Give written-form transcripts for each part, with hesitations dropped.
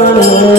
Oh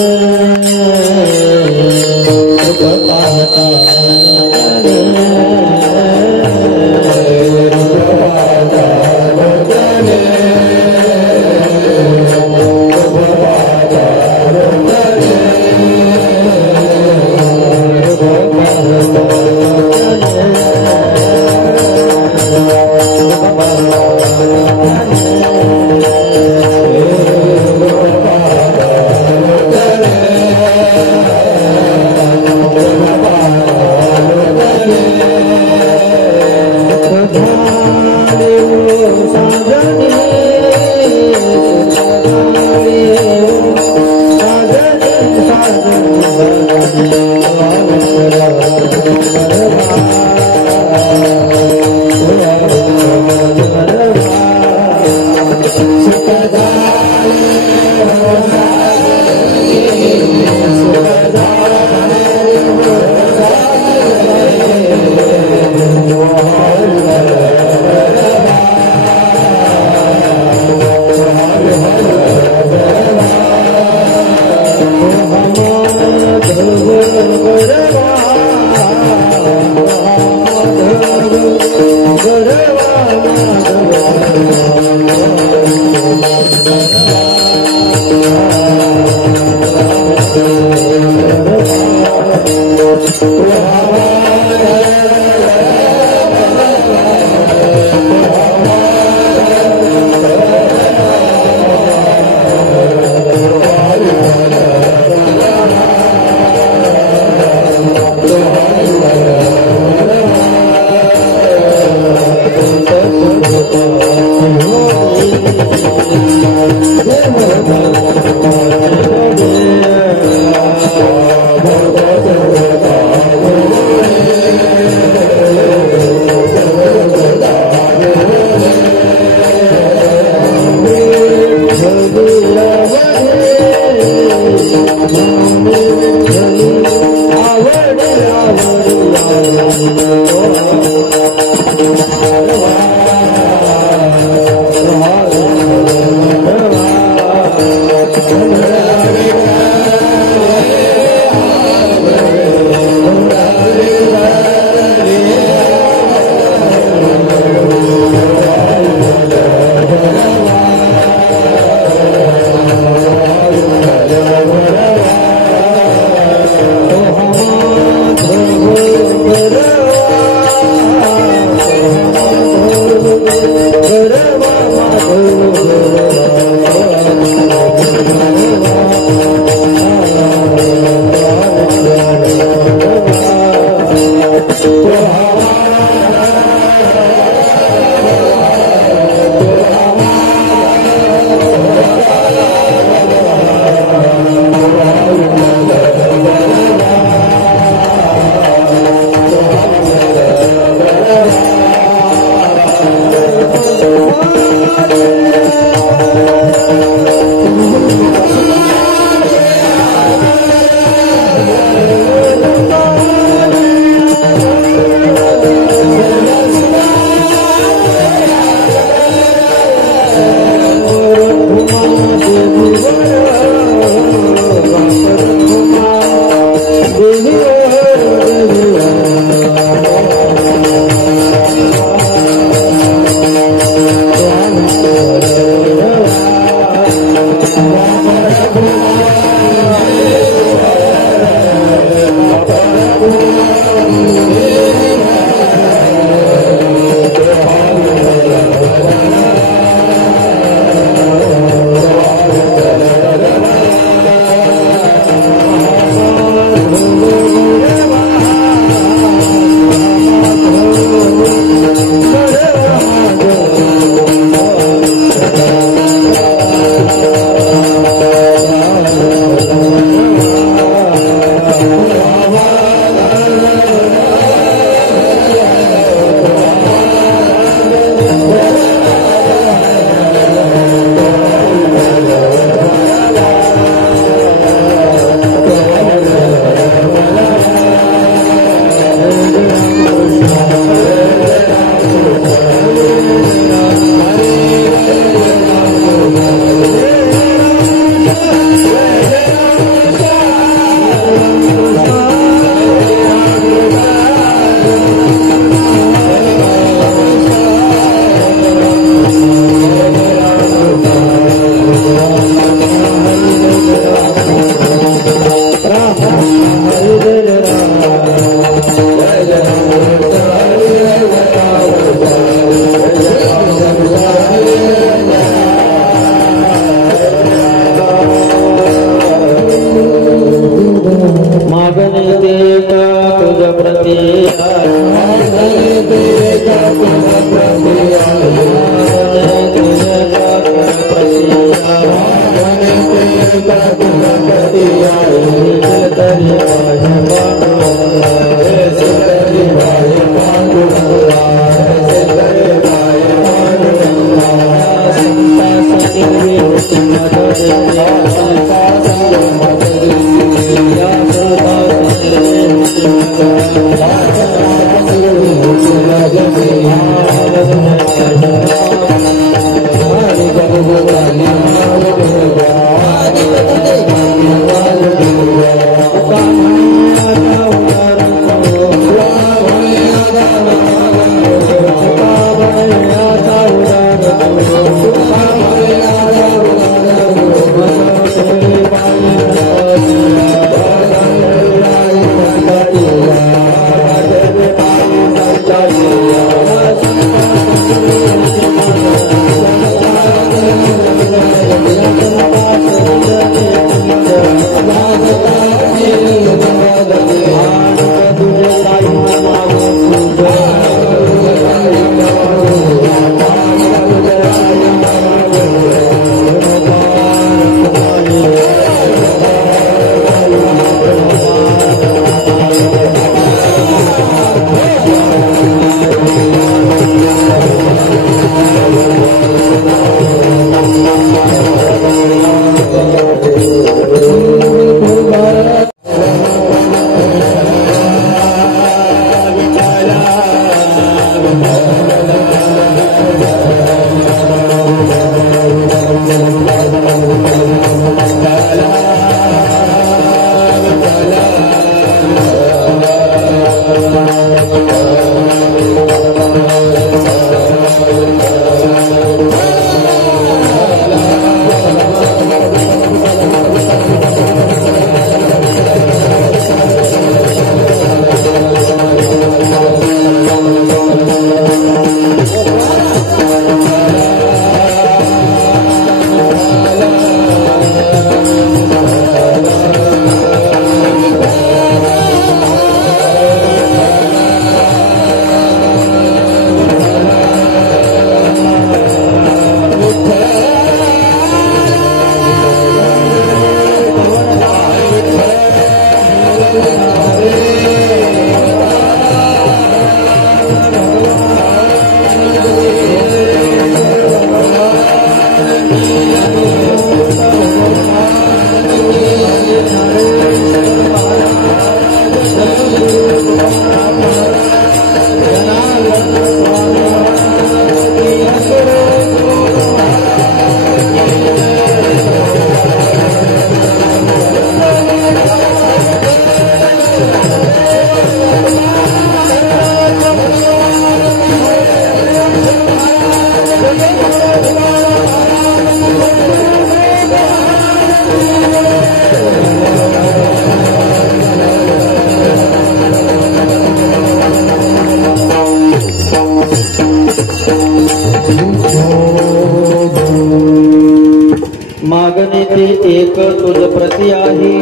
मागणे ते एक तुझ प्रती आहे,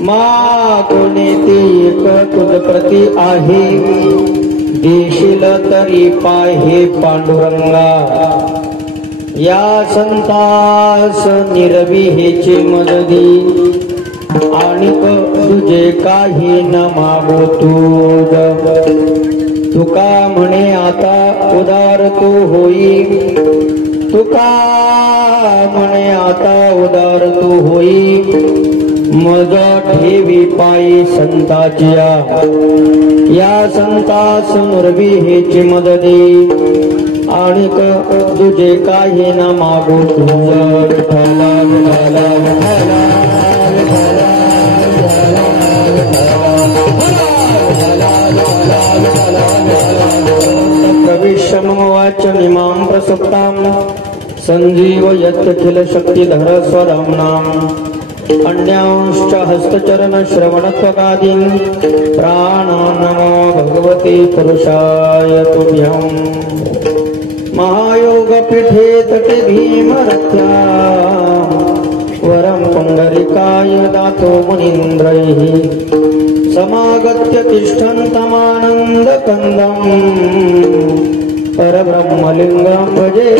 मागणे ते एक तुझ प्रती आहे, देशील तरी पाहे पांडुरंगा, या संतास निर्विहेची मददी, आणिक तुझे काही न मागो तुझ, तुका म्हणे आता उदार तू होई, तुका म्हणे आता उदार तू होई, मज ठेवी पायी संताच्या, या संतास नुरवी हेची मददी, आणिक तुझे काही न मागू तुझ, विठ्ठला विठ्ठला विठ्ठला प्रविश्यमवाचमिमां प्रसक्तां संजीवयत्यखिल शक्तिधर स्वधाम्नां, अन्यांश्च हस्तचरण श्रवणत्वगादीन् प्राणो नमो भगवते पुरुषाय तुभ्यं। महायोगपीठे तटे भीमरथ्या, वरं पुण्डरीकाय दातो मुनीन्द्रैः, समागत्य तिष्ठन्तमानन्दकन्दं, परब्रह्मलिङ्गं भजे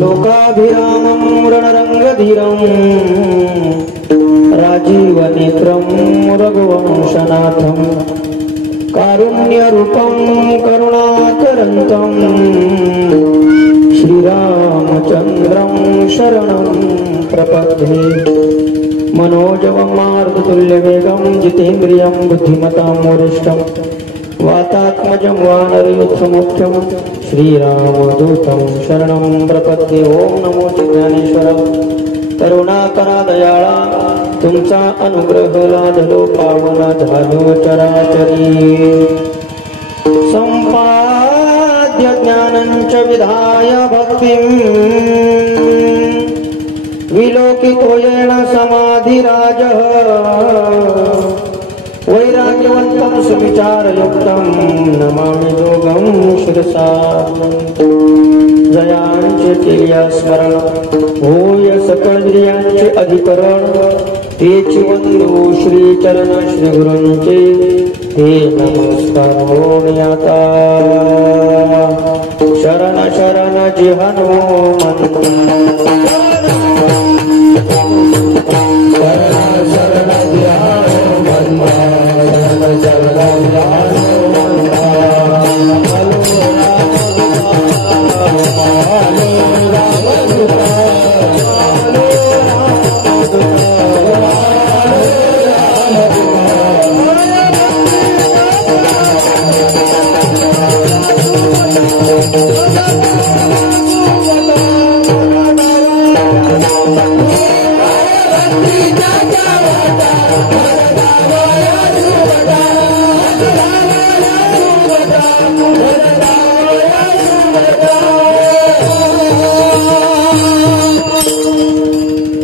लोकाभिरामं रणरंगधीरं, राजीवनेत्रं रघुवंशनाथं, कारुण्यरूपं करुणाकरन्तं, श्रीरामचन्द्रं शरणं प्रपद्ये मनोजवं मारुततुल्यवेगं जितेन्द्रियं बुद्धिमतां वरिष्ठं वातात्मजं वानरयूथमुख्यं श्रीरामदूतं शरणं प्रपद्ये। ओम नमो ज्ञानेश्वर करुणाकरा दयाळा तुमचा अनुग्रह लादलो पावन झालो चराचरी संपाद्य ज्ञानंच विधाय भक्तिं विलोकितो येन समाधिराजः वैराग्यवन्तं सुविचारयुक्तं नमामि योगं शिरसा जयांचे केल्या स्मरण होय सकळ इंद्रियांचे अधिकरण तेची वंदू श्री चरण श्री गुरूंचे हे नमस्कार होण्याता शरण शरण जी हनुमंत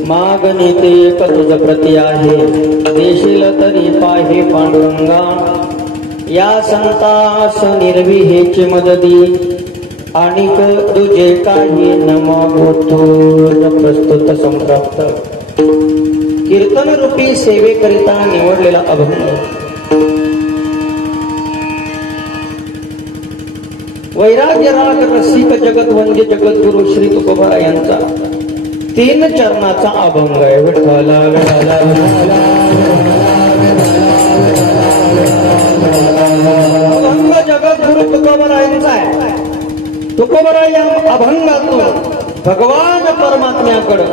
मागणीते तुझ प्रती आहे देशील तरी पाहे पांडुरंगा या संतास निर्विहेची मदती आणि तुझे काही न मागो तुझ प्रस्तुत संप्राप्त कीर्तन रूपी सेवेकरिता निवडलेला अभंग वैराग्य राग रसिक जगत वंद्य जगद्गुरु श्री तुकोबा यांचा 3 चरणाचा अभंग आहे। विठ्ठला विठ्ठला अभंग जगद्गुरु तुकोबरायांचा आहे। तुकोबराय या अभंगातून भगवान परमात्म्याकडे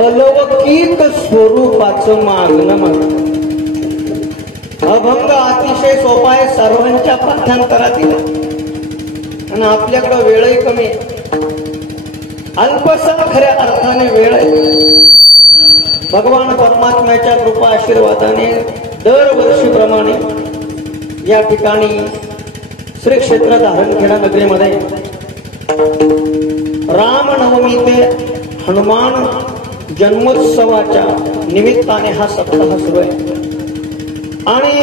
अलौकिक स्वरूपाचं मागणं अभंग अतिशय सोपा आहे सर्वांच्या पाठांतरातील आणि आपल्याकडे वेळही कमी अल्पसा खऱ्या अर्थाने वेळ आहे। भगवान परमात्म्याच्या कृपा आशीर्वादाने दरवर्षीप्रमाणे या ठिकाणी श्री क्षेत्र धारणखेडा नगरीमध्ये रामनवमी ते हनुमान जन्मोत्सवाच्या निमित्ताने हा सप्ताह सुरू आहे आणि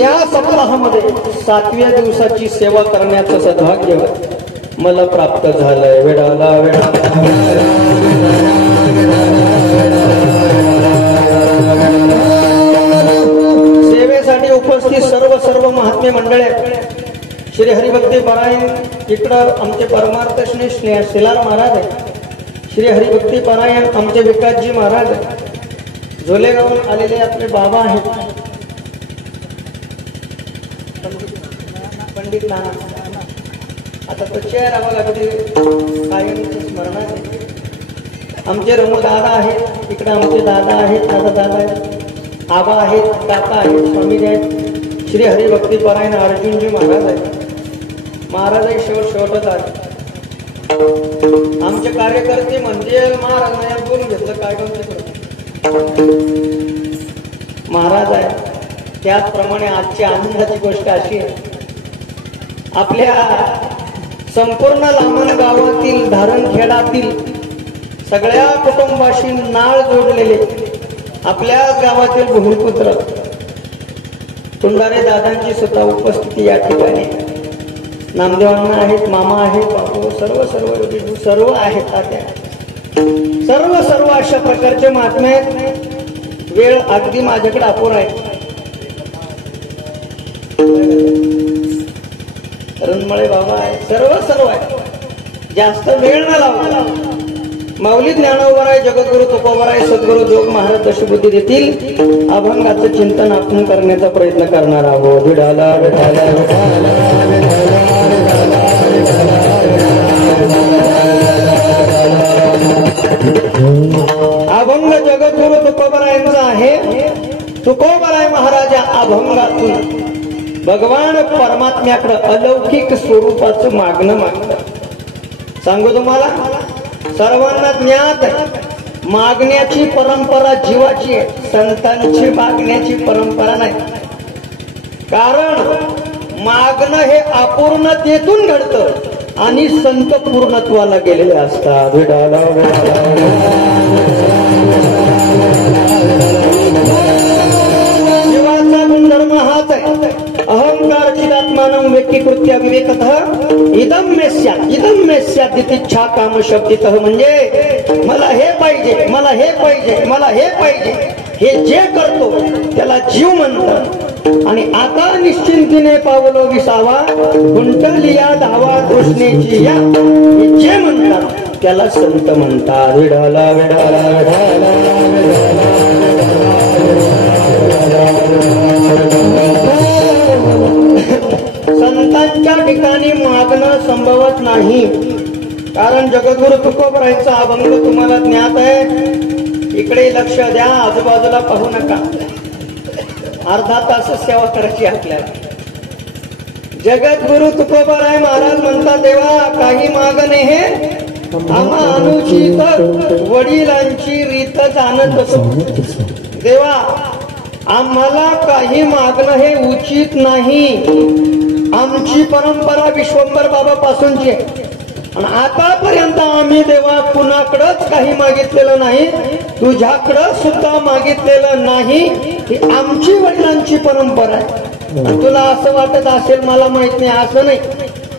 या सप्ताहामध्ये 7व्या दिवसाची सेवा करण्याचं सद्भाग्य मला प्राप्त झालंय। वेडाला सेवेसाठी उपस्थित सर्व महात्मे मंडळे श्री हरिभक्ती परायण इकडं आमचे परमार्थ शिलार महाराज आहे। श्री हरिभक्ती परायण आमचे विकासजी महाराज झोलेगावून आलेले आपले बाबा आहेत पंडित नाना आता तो चेहरा बघा कधी कायम स्मरणात आमचे रमू दादा आहेत इकडे आमचे दादा आहेत दादा आहेत आबा आहेत काका आहेत स्वामीजी आहेत श्री हरिभक्ती परायण अर्जुनजी महाराज आहेत महाराज शेवटच आहेत आमचे कार्यकर्ते म्हणजे महाराज बोलून घेतलं काय महाराज आहे। त्याचप्रमाणे आजची आनंदाची गोष्ट अशी आहे आपल्या संपूर्ण लांबण गावातील धारणखेडातील सगळ्या कुटुंबाशी नाळ जोडलेले आपल्या गावातील भूमिपुत्र तुंडारे दादांची सुद्धा उपस्थिती या ठिकाणी नामदेवांना आहेत मामा आहेत बापू सर्व आहेत तात्या सर्व अशा प्रकारचे महात्मे आहेत। वेळ अगदी माझ्याकडे अपुरा आहे रणमळे बाबा आहे सर्व आहे जास्त वेळ न लावला माऊली ज्ञानोबराय जगद्गुरु तुकोबराय सद्गुरु जोग महाराज दशबुद्धी देतील अभंगाचं चिंतन आपण करण्याचा प्रयत्न करणार आहोत। विडाला विडाला भगवान परमात्म्याकडे अलौकिक स्वरूपाचं मागणं मागतात. सांगू तुम्हाला सर्वांना ज्ञात आहे, मागण्याची परंपरा जीवाची आहे, संतांची मागण्याची परंपरा नाही. कारण मागणं हे अपूर्णतेतून घडतं आणि संत पूर्णत्वाला गेलेले असतात. जीवाचा गुणधर्म हाच आहे. अहंकार चिदात्मानं व्यक्तिकृत्य विवेकतः इदम मे स्यात् इच्छा काम शब्दितः. म्हणजे मला हे पाहिजे, मला हे पाहिजे, मला हे पाहिजे, हे जे करतो त्याला जीव म्हणतात. आणि आता निश्चिंतीने पावलो विसावा, गुंतलिया धावा कृष्णेची या, हे जे म्हणतात त्याला संत म्हणतात. विडाला विडाला विडाला संतांच्या ठिकाणी मागणं संभवत नाही. कारण जगद्गुरु तुकोबरायांचा अभंग तुम्हाला ज्ञात आहे. इकडे लक्ष द्या, आजूबाजूला पाहू नका. अर्धा तास सेवा करायची आपल्याला. जगद्गुरु तुकोबराय महाराज म्हणतात, देवा काही मागणे हे आम्हा अनुचित वडिलांची रीत जाणत असो. देवा आम्हाला काही मागणं हे उचित नाही. आमची परंपरा विश्वंभर बाबा पासूनची आहे आणि आतापर्यंत आम्ही देवा कुणाकडच काही मागितलेलं नाही, तुझ्याकडं सुद्धा मागितलेलं नाही. ही आमची वडिलांची परंपरा आहे. तुला असं वाटत असेल मला माहित नाही, असं नाही.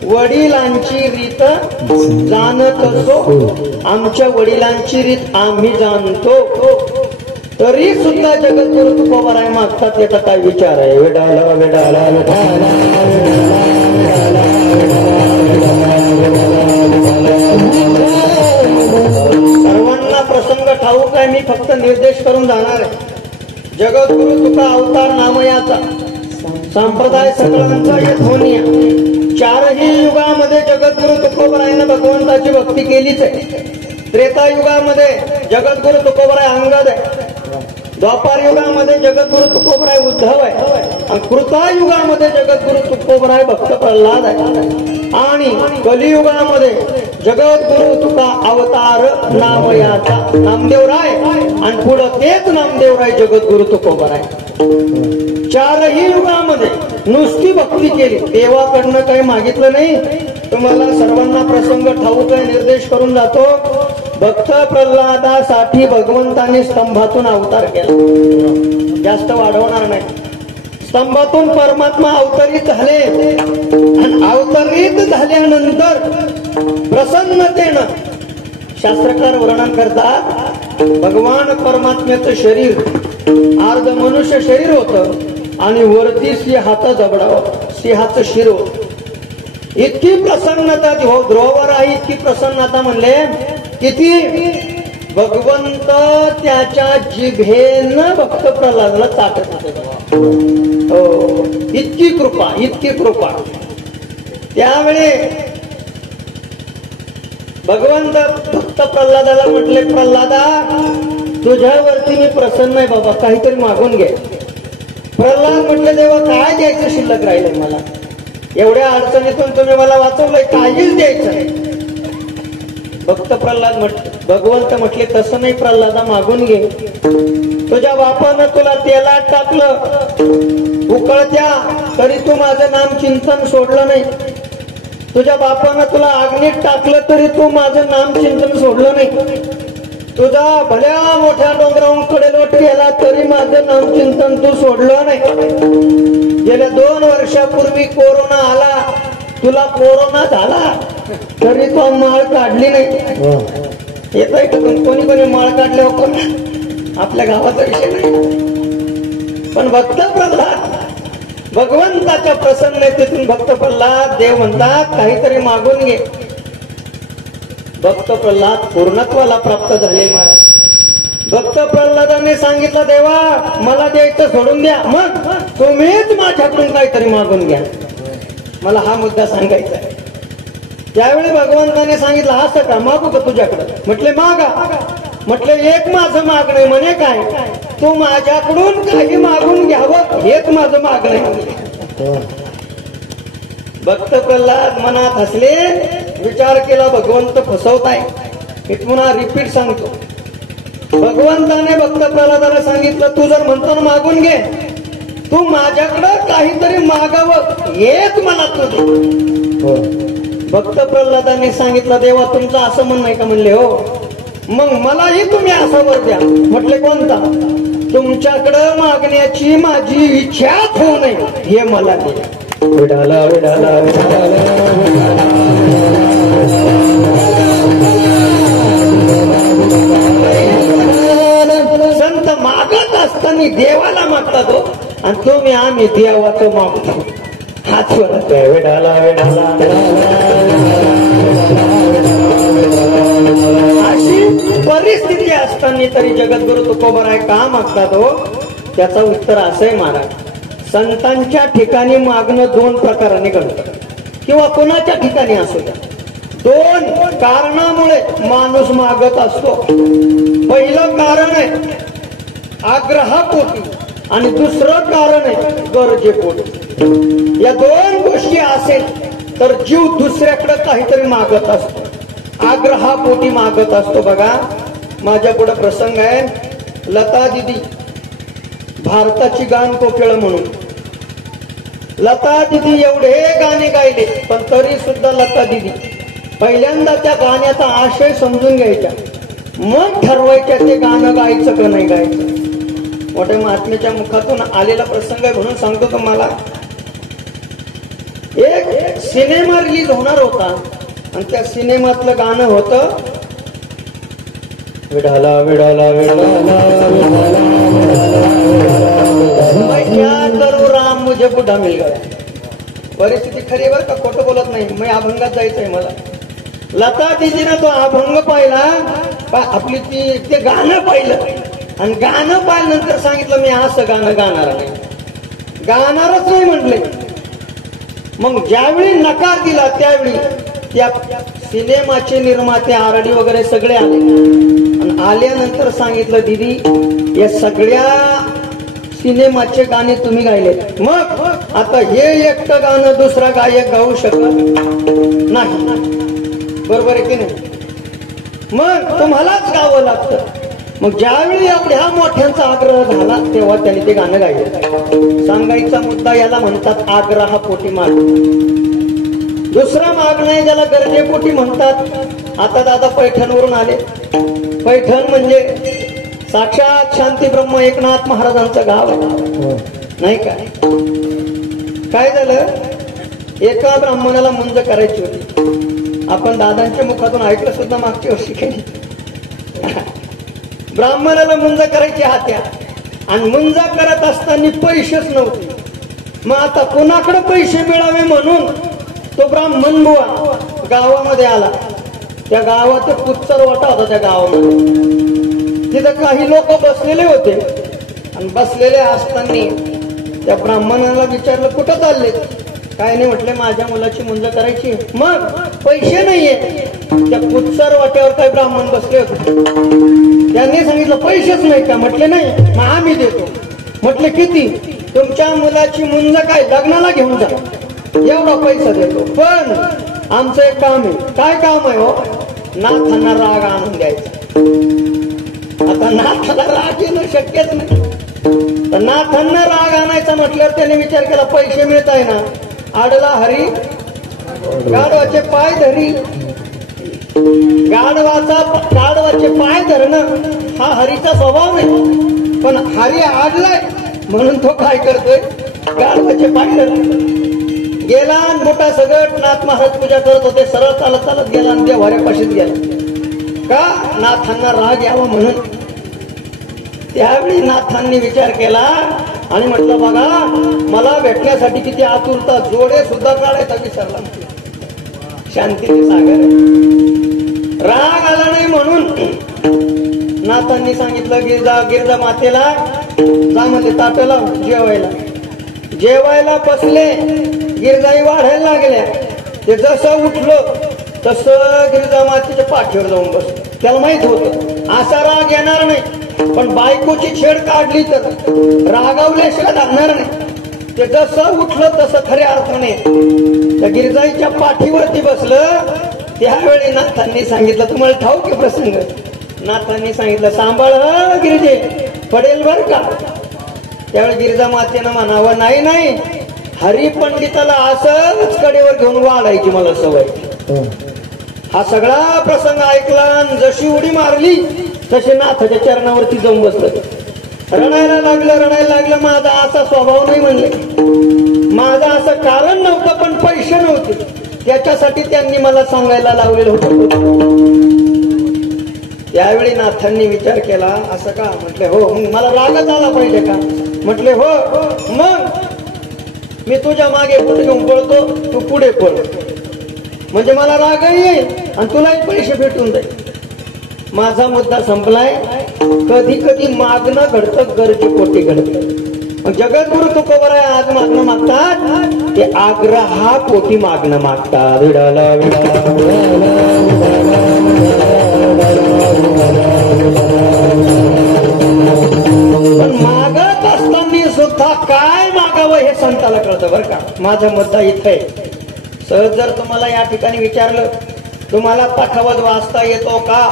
वडिलांची रीत जाणत असो, आमच्या वडिलांची रीत आम्ही जाणतो, तरी सुद्धा जगद्गुरु तुकोबराय मागतात. याचा काय विचार आहे? वेडाला वेडाला सर्वांना प्रसंग ठाऊक आहे, मी फक्त निर्देश करून जाणार आहे. जगद्गुरु तुका अवतार नामयाचा संप्रदाय सगळ्यांचा येत होनिया. चारही युगामध्ये जगद्गुरु तुकोबरायनं भगवंताची भक्ती केलीच आहे. त्रेतायुगामध्ये जगद्गुरु तुकोबराय अंगद आहे. द्वापार युगामध्ये जगद्गुरु तुकोबराय उद्धव आहे. आणि कृतायुगामध्ये जगद्गुरु तुकोबराय भक्त प्रल्हाद आहे. आणि कलियुगामध्ये जगद्गुरु तुका अवतार नामयाचा नामदेवराय आणि पुढं तेच नामदेवराय जगद्गुरु तुकोबराय. चारही युगामध्ये नुसती भक्ती केली, देवाकडनं काही मागितलं नाही. तुम्हाला सर्वांना प्रसंग ठाऊक आहे, निर्देश करून जातो. भक्त प्रल्हादासाठी भगवंताने स्तंभातून अवतार केला. जास्त वाढवणार नाही. स्तंभातून परमात्मा अवतरित झाले आणि अवतरित झाल्यानंतर प्रसन्नतेनं शास्त्रकार वर्णन करतात, भगवान परमात्म्याचं शरीर अर्ध मनुष्य शरीर होतं आणि वरती सिंहाचा जबडा होता, सिंहाचं शिर होतं. इतकी प्रसन्नता ध्रुवावर आहे, इतकी प्रसन्नता म्हणले किती? भगवंत त्याच्या जिभेनं भक्त प्रल्हादाला चाटत होते. हो, इतकी कृपा, इतकी कृपा. त्यावेळी भगवंत भक्त प्रल्हादाला म्हटले, प्रल्हादा तुझ्यावरती मी प्रसन्न आहे बाबा, काहीतरी मागून घे. प्रल्हाद म्हटले, देवा काय द्यायचं शिल्लक राहिलंय मला? एवढ्या अडचणीतून तुम्ही मला वाचवलंय, काहीच द्यायचं नाही. भक्त प्रल्हाद भगवंत म्हटले, तसं नाही प्रल्हादा, मागून घे. तुझ्या बापानं तुला तेलात टाकलं उकळत्या, तरी तू माझं नाम चिंतन सोडलं नाही. तुझ्या बापानं तुला अग्नीत टाकलं तरी तू माझं नाम चिंतन सोडलं नाही. तुझा भल्या मोठ्या डोंगराहून कडेलोट गेला तरी माझं नाम चिंतन तू सोडलं नाही. गेल्या 2 वर्षापूर्वी कोरोना आला, तुला कोरोना झाला तरी तो माळ काढली नाही. येतोय कोणी कोणी माळ काढल्यावर आपल्या गावाचा विषय नाही. पण भक्त प्रल्हाद भगवंताच्या प्रसन्नतेतून भक्त प्रल्हाद देव म्हणतात काहीतरी मागून घे. भक्त प्रल्हाद पूर्णत्वाला प्राप्त झाले महाराज. भक्त प्रल्हादाने सांगितलं, देवा मला द्यायचं सोडून द्या, मग तुम्हीच माझ्याकडून काहीतरी मागून घ्या. मला हा मुद्दा सांगायचा आहे. त्यावेळी भगवंताने सांगितलं, असं का मागू का तुझ्याकडं? म्हटले मागा. म्हटले एक माझं मागणं म्हणे काय? तू माझ्याकडून काही मागून घ्यावं हेच माझं मागणं. भक्त प्रल्हाद मनात हसले, विचार केला भगवंत फसवताय. मी पुन्हा रिपीट सांगतो. भगवंताने भक्त प्रल्हादाला सांगितलं, तू जर म्हणतो ना मागून घे, तू माझ्याकडं काहीतरी मागावं हेच मला तू दे. भक्त प्रल्हादाने सांगितलं, देवा तुमचं असं म्हणणं आहे का? म्हणले हो. मग मलाही तुम्ही असा वर द्या. म्हटले कोणता? तुमच्याकडं मागण्याची माझी इच्छाच होऊ नये हे मला द्या. विडाला विडाला संत मागत असताना देवाला मागतात हो, आणि तुम्ही आम्ही देवाचं मागतो. हाच वरत आहे. विडाला विडाला अशी परिस्थिती असताना तरी जगद्गुरु तुकोबाराय का मागतात हो? त्याचं उत्तर असं आहे महाराज, संतांच्या ठिकाणी मागणं दोन प्रकाराने घडतं, किंवा कोणाच्या ठिकाणी असू द्या. दोन कारणामुळे माणूस मागत असतो. पहिलं कारण आहे आग्रहापोटी, आणि दुसरं कारण आहे गरजेपोटी. या दोन गोष्टी असेल तर जीव दुसऱ्याकडे काहीतरी मागत असतो, आग्रहापोटी मागत असतो. बघा माझ्या पुढे प्रसंग आहे. लता दिदी भारताची गान कोकिळ म्हणून, लता दिदी एवढे गाणे गायले, पण तरी सुद्धा लता दिदी पहिल्यांदा त्या गाण्याचा आशय समजून घ्यायच्या, मग ठरवायच्या ते गाणं गायचं का नाही गायचं. मोठ्या महात्म्याच्या मुखातून आलेला प्रसंग आहे म्हणून सांगतो तुम्हाला. एक सिनेमा रिलीज होणार होता, आणि त्या सिनेमातलं गाणं होतं विडाला विडाला विडाला क्या करू राम मुझे बुढ़ा मिल गया. परिस्थिती खरी बर का, खोटं बोलत नाही. मी अभंगात जायचंय मला. लता दिदीनं तो अभंग पाहिला, आपली ते गाणं पाहिलं, आणि गाणं पाहिल्यानंतर सांगितलं मी असं गाणं गाणार नाही, गाणारच नाही म्हटले. मग ज्यावेळी नकार दिला त्यावेळी त्या सिनेमाचे निर्माते आरडी वगैरे सगळे आले, आणि आल्यानंतर सांगितलं दीदी या सगळ्या सिनेमाचे गाणे तुम्ही गायले, मग आता हे एकटं गाणं दुसरा गायक गाऊ शकत नाही. बरोबर आहे की नाही? मग तुम्हालाच गावं लागतं. मग ज्यावेळी आपल्या मोठ्यांचा आग्रह झाला तेव्हा त्यांनी ते गाणं गायलं. सांगायचा मुद्दा याला म्हणतात आग्रहापोटी मागणं. दुसरा मागणं आहे ज्याला गरजेपोटी म्हणतात. आता दादा पैठणवरून आले. पैठण म्हणजे साक्षात शांती ब्रह्म एकनाथ महाराजांचं गाव आहे, नाही काय झालं? एका ब्राह्मणाला मुंज करायची होती. आपण दादांच्या मुखातून ऐकलं सुद्धा मागच्या वर्षी काही. ब्राह्मणाला मुंज करायची हात्या, आणि मुंजा करत असताना पैसेच नव्हते. मग आता कोणाकडे पैसे मिळावे म्हणून तो ब्राह्मण बुवा गावामध्ये आला. त्या गावात कुच्चर वाटा होता. त्या गावामध्ये तिथं काही लोक बसलेले होते, आणि बसलेले असताना त्या ब्राह्मणाला विचारलं कुठं चालले? काय नाही म्हटले माझ्या मुलाची मुंज करायची. मग पैसे नाहीये. त्या कुच्चर वाट्यावर काही ब्राह्मण बसले होते. त्यांनी सांगितलं पैसेच नाही का? म्हटले नाही. मग आम्ही देतो. म्हटले किती? तुमच्या मुलाची मुंज काय लग्नाला घेऊन जा, एवढा पैसा देतो. पण आमचं एक काम आहे. काय काम आहे हो? नाथांना राग आणून द्यायचा. आता नाथाला राग येणं शक्यच नाही. तर नाथांना राग आणायचा म्हटल्यावर त्याने विचार केला पैसे मिळत आहे ना, आडला हरी गाढवाचे पाय धरी. गाढवाचे पाय धरणं हा हरीचा स्वभाव नाही, पण हरी आडलाय म्हणून तो काय करतोय? गाढवाचे पाय धरणं. गेला मोठा सगळं नाथ महाराज पूजा करत होते. सरळ चालत चालत गेला आणि देवाऱ्यापाशीच गेला. का? नाथांना राग यावा म्हणून. त्यावेळी नाथांनी विचार केला आणि म्हटलं बघा मला भेटण्यासाठी किती आतुरता, जोडे सुद्धा काढायचा विसरला. शांतीचे सागर. राग आला नाही म्हणून नाथांनी सांगितलं गिरजा मातेला जा म्हणले ताटाला जेवायला. जेवायला बसले. गिरजाई वाढायला लागल्या. ते जसं उठलं तसं गिरजा मातेच्या पाठीवर जाऊन बसलं. त्याला माहित होतं असा राग येणार नाही, पण बायकोची छेड काढली तर रागावल्याशिवाय लागणार नाही. ते जसं उठलं तसं खऱ्या अर्थाने त्या गिरजाईच्या पाठीवरती बसलं. त्यावेळी नाथांनी सांगितलं, तुम्हाला ठाऊक आहे प्रसंग, नाथांनी सांगितलं सांभाळ गिरिजे, पडेल बर का. त्यावेळी गिरिजा मातेनं म्हणावं, नाही नाही, हरिपंडिताला असंच कडेवर घेऊन वाढायची मला सवय. हा सगळा प्रसंग ऐकला आणि जशी उडी मारली तसे नाथाच्या चरणावरती जाऊन बसलं. रडायला लागलं. माझा असा स्वभाव नाही म्हणले, माझं असं कारण नव्हतं, पण पैसे नव्हते, त्याच्यासाठी त्यांनी मला सांगायला लावलेलं होतं. त्यावेळी नाथांनी विचार केला, असं का? म्हटले हो. मग मला रागच आला पाहिजे का? म्हटले हो. मग मी तुझ्या मागे पुढे घेऊन पळतो, तू पुढे पळ, म्हणजे मला रागही येईल आणि तुलाही पैसे भेटून जाईल. माझा मुद्दा संपलाय. कधी कधी मागणं घडतं, गरजेपोटी घडतं. जगद्गुरु तुकोबर आहे, आज मागणं मागतात ते आग्रहापोटी मागणं मागतात. विडाला पण मागत असताना सुद्धा काय मागावं हे संताला कळतं बरं का. माझा मुद्दा इथे सहज जर तुम्हाला या ठिकाणी विचारलं, तुम्हाला पखावज वाचता येतो का?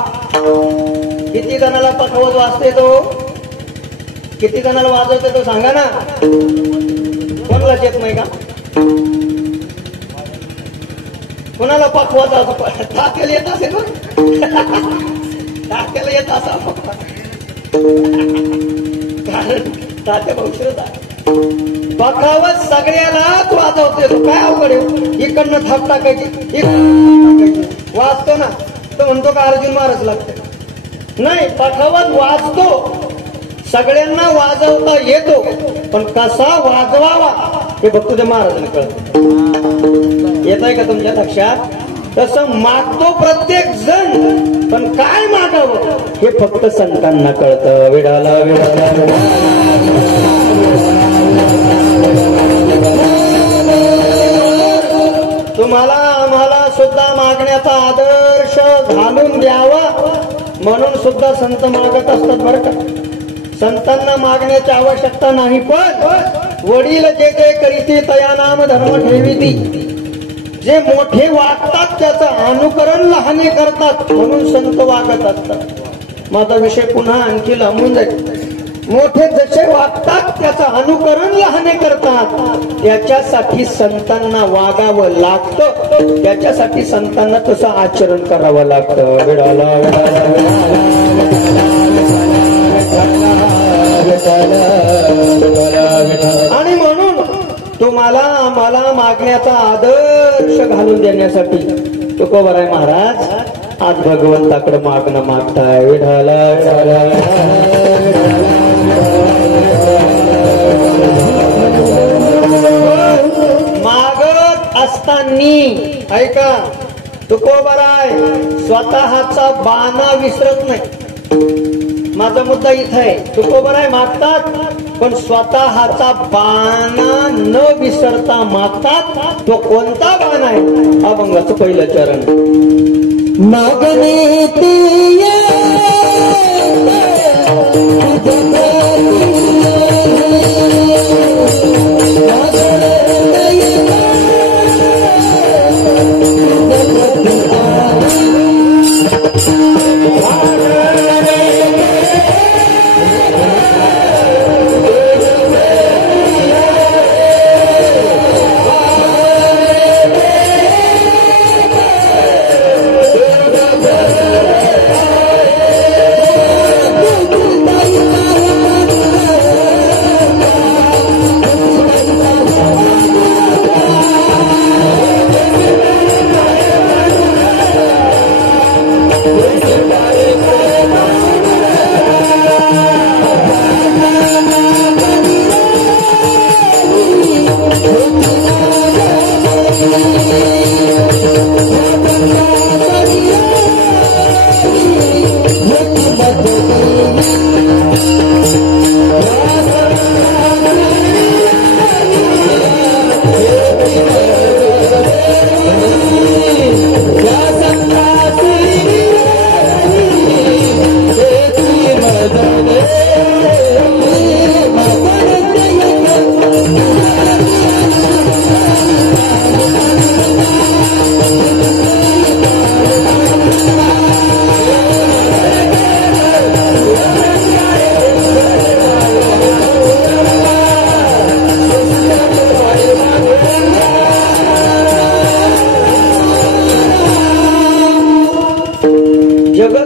किती जणाला पखावज वाचता येतो? किती जणाला वाजवता येतो सांगा ना. कोणालाच येत नाही का? कोणाला पखवाज तात्याला येत असेल ना, तात्याला येत असा कारण तात्या भविष्य पखावज सगळ्यालाच वाजवता येतो. काय अवघड आहे? इकडनं थाप टाकायची, वाजतो ना, तो म्हणतो का अर्जुन महाराज लागते? नाही, पखावज वाजतो, सगळ्यांना वाजवता येतो, पण कसा वाजवावा हे फक्त महाराजांना कळत. येत आहे का तुमच्या लक्षात? तसं मागतो प्रत्येक जण, पण काय मागावं हे फक्त संतांना कळतं. विडाला तुम्हाला आम्हाला सुद्धा मागण्याचा आदर्श घालून द्यावा म्हणून सुद्धा संत मागत असतात बरं का. संतांना मागण्याची आवश्यकता नाही, पण वडील जे जे करीती तया नाम धर्म ठेवीती. जे मोठे वागतात त्याचं अनुकरण लहाने करतात म्हणून संत वागत असतात. माझा विषय पुन्हा आणखी लांबून जाईल. मोठे जसे वागतात त्याचं अनुकरण लहाने करतात, त्याच्यासाठी संतांना वागावं लागतं, त्याच्यासाठी संतांना तसं आचरण करावं लागतं. आणि म्हणून तुम्हाला आम्हाला मागण्याचा आदर्श घालून देण्यासाठी तुकोबाराय महाराज आज भगवंताकडे मागणं मागताय. विठाला मागत असताना ऐका, तुकोबाराय स्वतःचा बाणा विसरत नाही. माझा मुद्दा इथं आहे. तुकोबाराय मागतात, पण स्वतःचा बाणा न विसरता मागतात. तो कोणता बाणा आहे? अभंगाचं पहिलं चरण. मागणे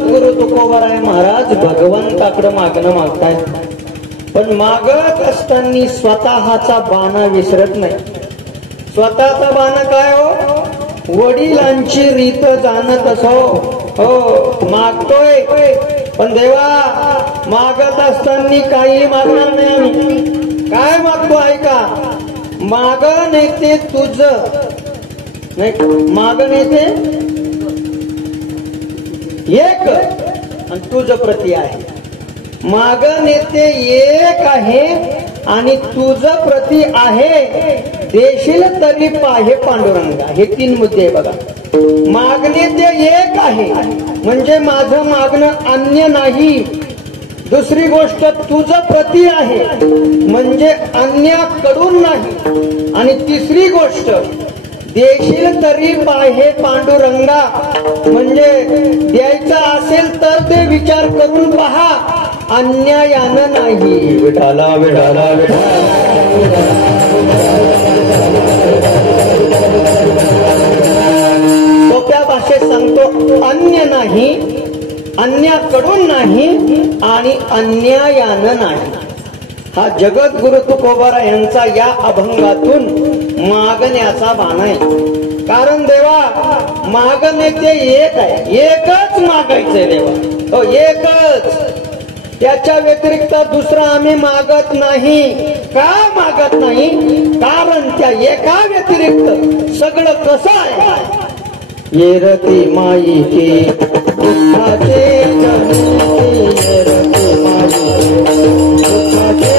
जगद्गुरु तुकोबाराय महाराज भगवंताकडे मागणं मागताय, पण मागत असताना स्वतःचा बाणा विसरत नाही. स्वतःचा बाणा काय हो? वडिलांची रीत जाणत असो. हो मागतोय, पण देवा मागत असताना काही मागणार नाही आम्ही. काय मागतो ऐका, माग नाही ते तुझ नाही, माग नाही ते एक आणि तुझ प्रती आहे. माग नेते एक आहे आणि तुझ प्रती आहे. देशील तरी पाहे पांडुरंगा. हे 3 मुद्दे आहे बघा. मागणे ते एक आहे म्हणजे माझं मागणं अन्य नाही. दुसरी गोष्ट तुझं प्रती आहे म्हणजे अन्याकडून नाही. आणि तिसरी गोष्ट देशील तरी पाहे पांडुरंगा म्हणजे द्यायचं असेल तर ते विचार करून पहा, अन्यायानं नाही. विठाला विठाला सोप्या भाषेत सांगतो, अन्य नाही, अन्याकडून नाही आणि अन्यायानं नाही. हा जगद्गुरु तुकोबारा यांचा या अभंगातून मागण्याचा बाण आहे. कारण देवा मागणे ते एक आहे, एकच मागायचंय देवा. हो एकच, त्याच्या व्यतिरिक्त दुसरा आम्ही मागत नाही. का मागत नाही? कारण त्या एका व्यतिरिक्त सगळं कसं आहे. येरती माई के दुःखाचे येरती माई दुःखाचे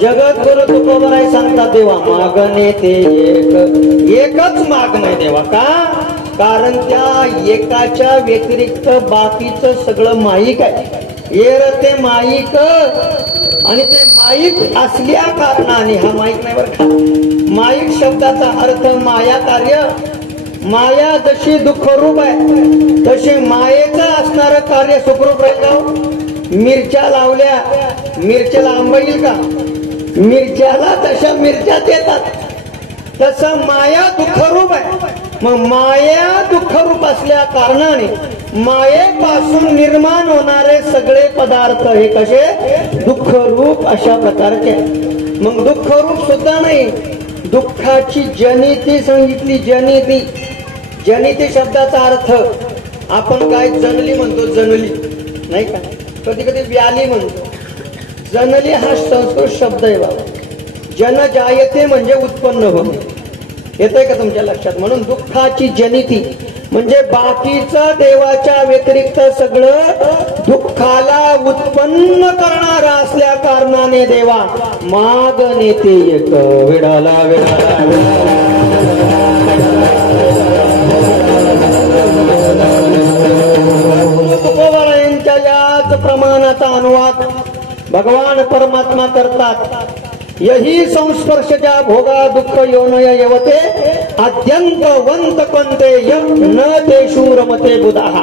जगद्गुरु तुकोबाराय सांगतात देवा मागणे ते एकच मागणे देवा. का? कारण त्या एकाच्या व्यतिरिक्त बाकीचं सगळं माईक आहे. येर ते माईक आणि ते माईक असल्या कारणाने, हा माईक नाही बरं का, माईक शब्दाचा अर्थ माया कार्य. माया जशी दुःखरूप आहे तशी मायेचं असणारं कार्य सुखरूप राहील का? मिरच्या लावल्या, मिरच्याला आंबा येईल का? मिरच्याला तशा मिरच्याच येतात. तसं माया दुःखरूप आहे. मग माया दुःखरूप असल्या कारणाने मायेपासून निर्माण होणारे सगळे पदार्थ हे कसे? दुःखरूप अशा प्रकारचे. मग दुःखरूप सुद्धा नाही, दुःखाची जनिती सांगितली. जनिती, जनिती शब्दाचा अर्थ आपण काय जनली म्हणतो, जनली नाही का, कधी कधी व्याली म्हणतो. जनली हा संस्कृत शब्द आहे बाबा. जन जायते म्हणजे उत्पन्न होणे. येतंय का तुमच्या लक्षात? म्हणून दुःखाची जनिती म्हणजे बाकीचं देवाच्या व्यतिरिक्त सगळं दुःखाला उत्पन्न करणार असल्या कारणाने देवा मागणे ते एक. विडाला तुकोबारा यांच्या याच प्रमाणाचा अनुवाद भगवान परमात्मा करतात. यही संस्पर्शजा भोगा दुःख योनय यवते अत्यंत वंत कंते न तेषु रमते बुधाहा.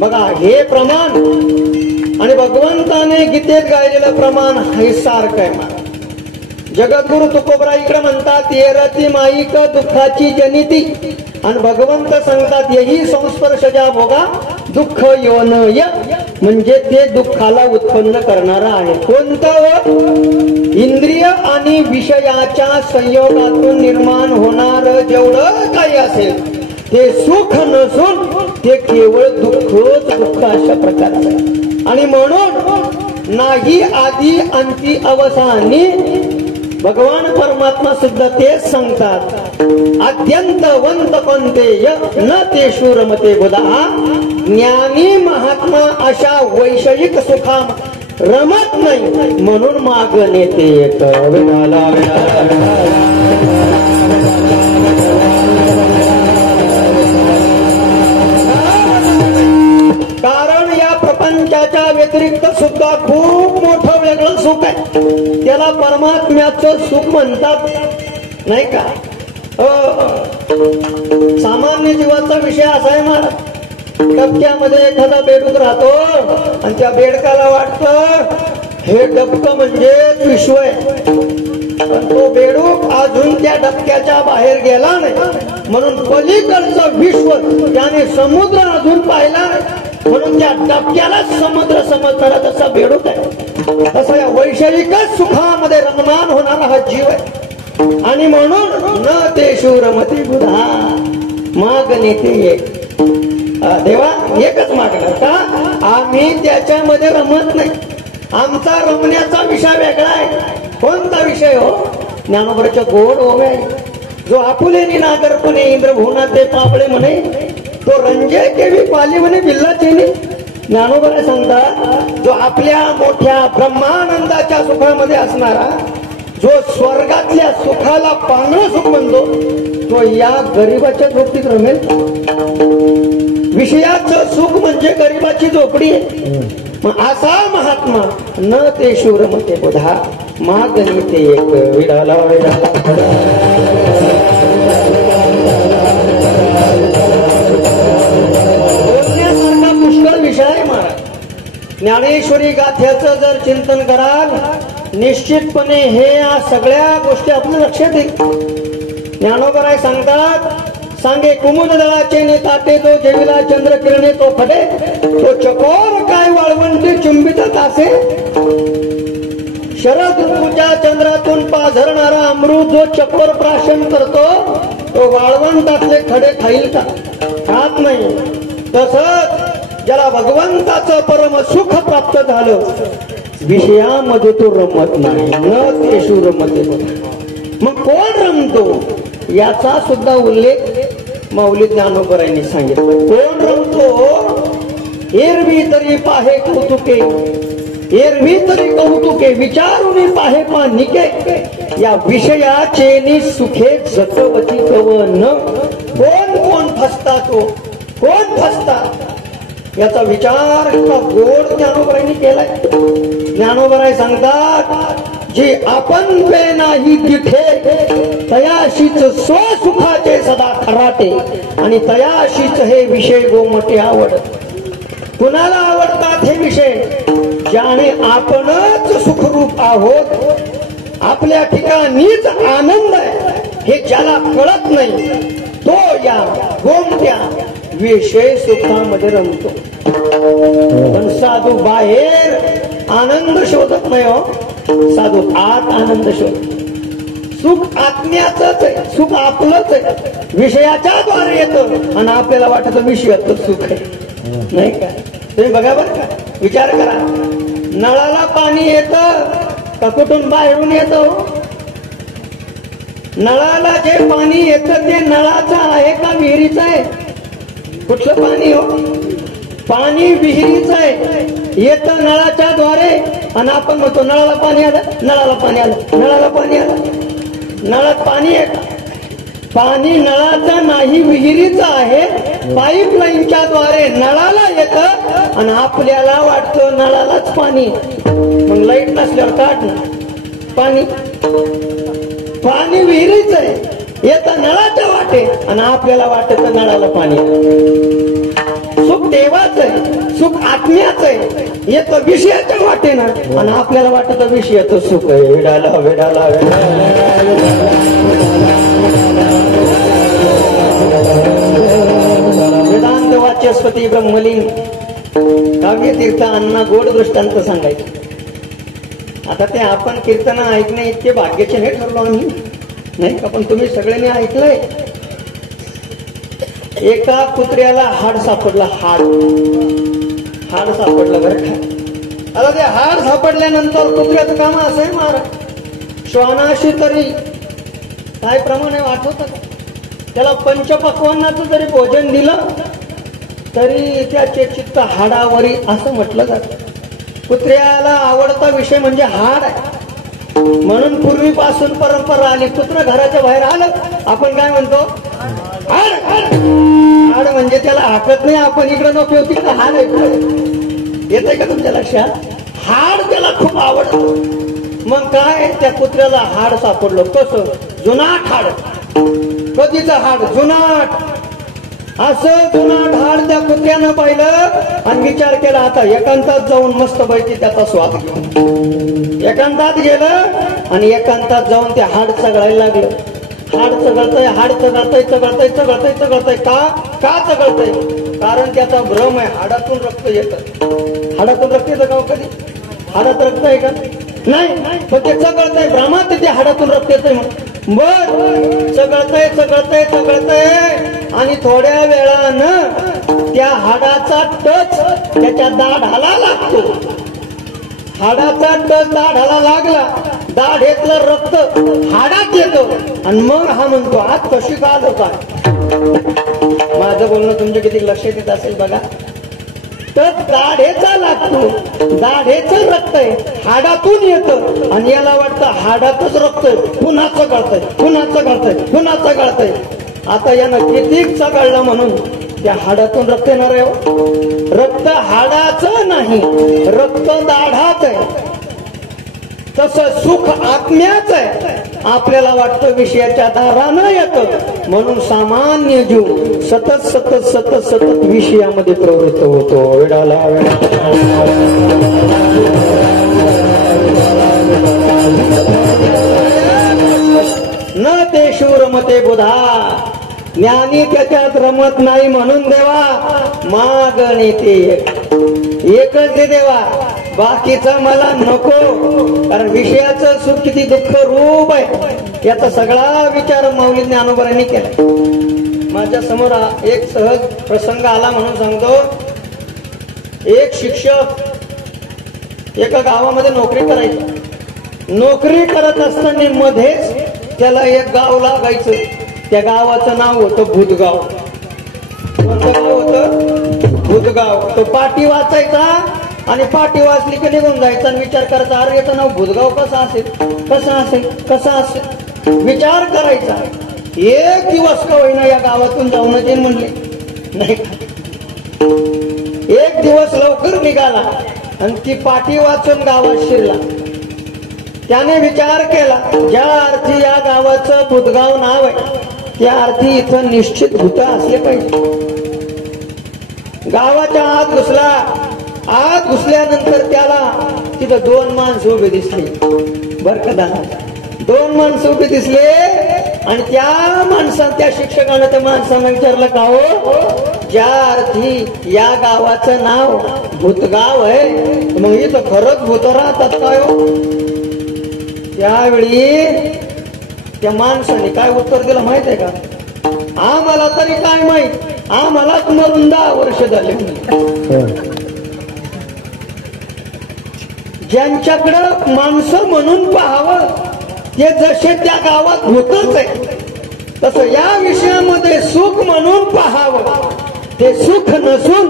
बघा हे प्रमाण आणि भगवंताने गीतेत गायलेलं प्रमाण हे सारखं आहे. जगद्गुरु तुकोबरा इकडे म्हणतात येरती माईक दुःखाची जनिती आणि भगवंत सांगतात यही संस्पर्शजा भोगा दुःख योनय म्हणजे ते दुःखाला उत्पन्न करणारा आहे. कोणतं? इंद्रिय आणि विषयाच्या संयोगातून निर्माण होणार जेवढं काही असेल ते सुख नसून ते केवळ दुःखच दुःख अशा प्रकारचं. आणि म्हणून नाही आधी अंती अवसानी भगवान परमात्मा सुद्धा तेच सांगतात अत्यंत वंत कोणते न ते शूरमते बुधा. ज्ञानी महात्मा अशा वैषयिक सुखा रमत नाही म्हणून मागणे ते एक. व्यतिरिक्त सुद्धा खूप मोठं वेगळं सुख आहे, त्याला परमात्म्याचं सुख म्हणतात नाही का. सामान्य जीवाचा विषय असा आहे महाराज, डबक्यामध्ये एखादा बेडूक राहतो आणि त्या बेडकाला वाटतं हे डबकं म्हणजे विश्व आहे, पण तो बेडूक अजून त्या डबक्याच्या बाहेर गेला नाही म्हणून पलीकडचं विश्व त्याने समुद्र अजून पाहिला नाही म्हणून त्या डबक्याला समुद्र समजणारा तसा बेडूक आहे. तसा या वैषयिकच सुखामध्ये रममान होणारा हा जीव आहे. आणि म्हणून न ते शूरमती बुधा मागणे ते एक. देवा एकच मागणार का, आम्ही त्याच्यामध्ये रमत नाही. आमचा रमण्याचा विषय वेगळा आहे. कोणता विषय हो, ज्ञानोबराच्या गोड ओव्या आहे. जो आपुले नागरपणे इंद्रभुवनात ते पापळे म्हणे, तो रंजे केवी पाली म्हणे बिल्लाचेने. ज्ञानोबरा सांगतात जो आपल्या मोठ्या ब्रह्मानंदाच्या सुखामध्ये असणारा, जो स्वर्गातल्या सुखाला पांगळं सुख म्हणतो, तो या गरीबाच्या झोपडीत रमेल. विषयाचं सुख म्हणजे गरीबाची झोपडी आहे. मग असा महात्मा न ते शूरमते बुधा मागणी ते एक. विडाला बोलण्यासारखा पुष्कळ विषय आहे महाराज. ज्ञानेश्वरी गाथ्याचं जर चिंतन कराल निश्चितपणे हे या सगळ्या गोष्टी आपल्या लक्षात येईल. ज्ञानोबराय सांगतात, सांगे कुमुद दळाचे नेताते तो जेविला चंद्र किरणे तो फडे, तो चकोर काय वाळवंटी चुंबित तासे. शरद ऋतूच्या चंद्रातून पाझरणारा अमृत जो चकोर प्राशन करतो तो वाळवंटातले खडे खाईल का, खात नाही. तसंच ज्याला भगवंताचं परम सुख प्राप्त झालं विषयामध्ये तो रमत नाही. न ते शूरमध्ये. मग कोण रमतो याचा सुद्धा उल्लेख माऊली ज्ञानोबरांनी सांगितलं. कोण रमतो, एरवी तरी पाहे कौतुके, एरवी तरी कौतुके विचारून पाहे पानिके, या विषयाचे सुखे जगवती कवन. कोण कोण फसता, तो कोण फसता याचा विचार इतका गोड ज्ञानोबरांनी केलाय. ज्ञानोबराय सांगतात, जे आपण वे नाही तिथे तयाशीच स्वसुखाचे सदा खराटे, आणि तयाशीच हे विषय गोमटे आवडत. कुणाला आवडतात हे विषय, ज्याने आपणच सुखरूप आहोत, आपल्या ठिकाणीच आनंद आहे हे ज्याला कळत नाही तो या गोमट्या विषय सुखामध्ये रमतो. पण साधू बाहेर आनंद शोधत नाही हो, साधू आत आनंद शोधत. सुख आत्म्याच आहे, सुख आपलंच आहे, विषयाच्या द्वारे येतं आणि आपल्याला वाटत विषयाचं सुख आहे नाही का. तुम्ही बघा बरं का, विचार करा, नळाला पाणी येतं का कुठून बाहेरून येतं. नळाला जे पाणी येतं ते नळाचं आहे का विहिरीचं आहे. कुठलं पाणी हो, पाणी विहिरीचं आहे, येतं नळाच्या द्वारे आणि आपण म्हणतो नळाला पाणी आलं, नळाला पाणी आलं, नळाला पाणी आलं. नळात पाणी आहे का, पाणी नळाचं नाही विहिरीचं आहे. पाईपलाईनच्या द्वारे नळाला येतं आणि आपल्याला वाटतं नळालाच पाणी. मग लाईट नसल्यावर काढ ना पाणी, पाणी विहिरीचं आहे, येतं नळाच्या वाटे आणि आपल्याला वाटत नळाला पाणी. सुख देवाच आहे, सुख आत्म्याचं आहे, येतं विषयाच्या वाटेनं आणि आपल्याला वाटत विषयाचं सुख आहे. वेडाला वेडाला वेदांत वाचस्पती ब्रह्मलिंग काव्य तीर्थ अण्णा गोड दृष्टांत सांगायचे. आता ते आपण कीर्तन ऐकणे इतके भाग्याचे नाही ठरलो आम्ही नाही का, पण तुम्ही सगळ्यांनी ऐकलंय. एका कुत्र्याला हाड सापडला, हाड सापडलं बरं का. आता ते हाड सापडल्यानंतर कुत्र्याचं काम असं आहे महाराज, श्वानाशी तरी काय प्रमाणे आठवत का, त्याला पंचपक्वान्नाचं जरी भोजन दिलं तरी त्याचे चित्त हाडावरी असं म्हटलं जातं. कुत्र्याला आवडता विषय म्हणजे हाड आहे. म्हणून पूर्वीपासून परंपरा आली, कुत्र घराच्या बाहेर आलं आपण काय म्हणतो, हाड हाड हाड, म्हणजे त्याला हाकत नाही आपण, इकडं नको तिकडं हाड ऐकलं. येतंय का तुमच्या लक्षात? हाड त्याला खूप आवडतं. मग काय त्या कुत्र्याला हाड सापडलं. कसं? जुनाट हाड. कधीचं हाड? जुनाट. असं जुनाट हाड त्या कुत्र्यानं पाहिलं आणि विचार केला आता एकांतात जाऊन मस्त पैकी त्याचा स्वाद घेऊन. एकांतात गेलं आणि एकांतात जाऊन ते हाड चघळायला लागलं. हाड चघळतंय, हाड चघळतंय, चघळतंय, चघळतंय, चघळतंय. का चघळतंय? कारण त्याचा भ्रम आहे. हाडातून रक्त येतं. हाडातून रक्त येतं का कधी? हाडात रक्त आहे का? नाही. पण ते चघळतंय. भ्रमात ते हाडातून रक्त येतंय. मग चघळतंय, चघळतंय, चघळतंय आणि थोड्या वेळानं त्या हाडाचा टच त्याच्या दाढाला लागतो. हाडाचा टच दाढाला लागला. दाढेतलं रक्त हाडात येतं आणि मग हा म्हणतो आज कशी का आलं का? माझं बोलणं तुमच्या किती लक्षात येत असेल बघा. तर दाढेचा लागतो. दाढेचं रक्त आहे हाडातून येतं आणि याला वाटतं हाडातच रक्त आहे. पुन्हा चघळतंय, पुन्हा चघळतंय, पुन्हा चघळतंय. आता यानं किती चघळलं म्हणून त्या हाडातून रक्त येणार आहे. रक्त हाडाचं नाही, रक्त दाढाचं आहे. तसं सुख आत्म्याच आहे. आपल्याला वाटतं विषयाच्या दारानं येतं म्हणून सामान्य जीव सतत सतत सतत सतत विषयामध्ये प्रवृत्त होतो. वेडाला न ते शूरमते बुधा. ज्ञानी त्याच्यात रमत नाही म्हणून देवा मागणे ते एकच दे देवा, बाकीचं मला नको. कारण विषयाचं सुख किती दुःख रूप आहे याचा सगळा विचार माऊली ज्ञानोबांनी केला. माझ्या समोर एक सहज प्रसंग आला म्हणून सांगतो. एक शिक्षक एका गावामध्ये नोकरी करायचा. नोकरी करत असताना मध्येच त्याला एक गाव लागायचं. त्या गावाचं नाव होतं भूतगाव. कोणतं गाव होतं? भूतगाव. तो पाटी वाचायचा आणि पाटी वाचली की निघून जायचा आणि विचार करायचा अरे याचं नाव भूतगाव कसं असेल, कसं असेल, कसं असेल विचार करायचा. एक दिवस का होईना या गावातून जाऊन येईल म्हणले नाही. एक दिवस लवकर निघाला आणि ती पाटी वाचून गावात शिरला. त्याने विचार केला ज्या अर्थी या गावाचं भूतगाव नाव आहे त्या अर्थी इथं निश्चित भूत असले पाहिजे. गावाच्या आत घुसला. आत घुसल्यानंतर त्याला तिथं दोन माणसं उभे दिसले. बरकदा दोन माणसं उभे दिसले आणि त्या माणसानं त्या शिक्षकानं त्या माणसानं विचारलं का हो ज्या अर्थी या गावाचं नाव भूतगाव आहे मग इथं खरंच भूत राहतात काय हो? त्यावेळी त्या माणसाने काय उत्तर दिलं माहित आहे का? आम्हाला तरी काय माहित, आम्हालाच मरून 10 वर्ष झाले. ज्यांच्याकडं माणसं म्हणून पाहावं ते जसे त्या गावात भूतच आहे तसं या विषयामध्ये सुख म्हणून पाहावं ते सुख नसून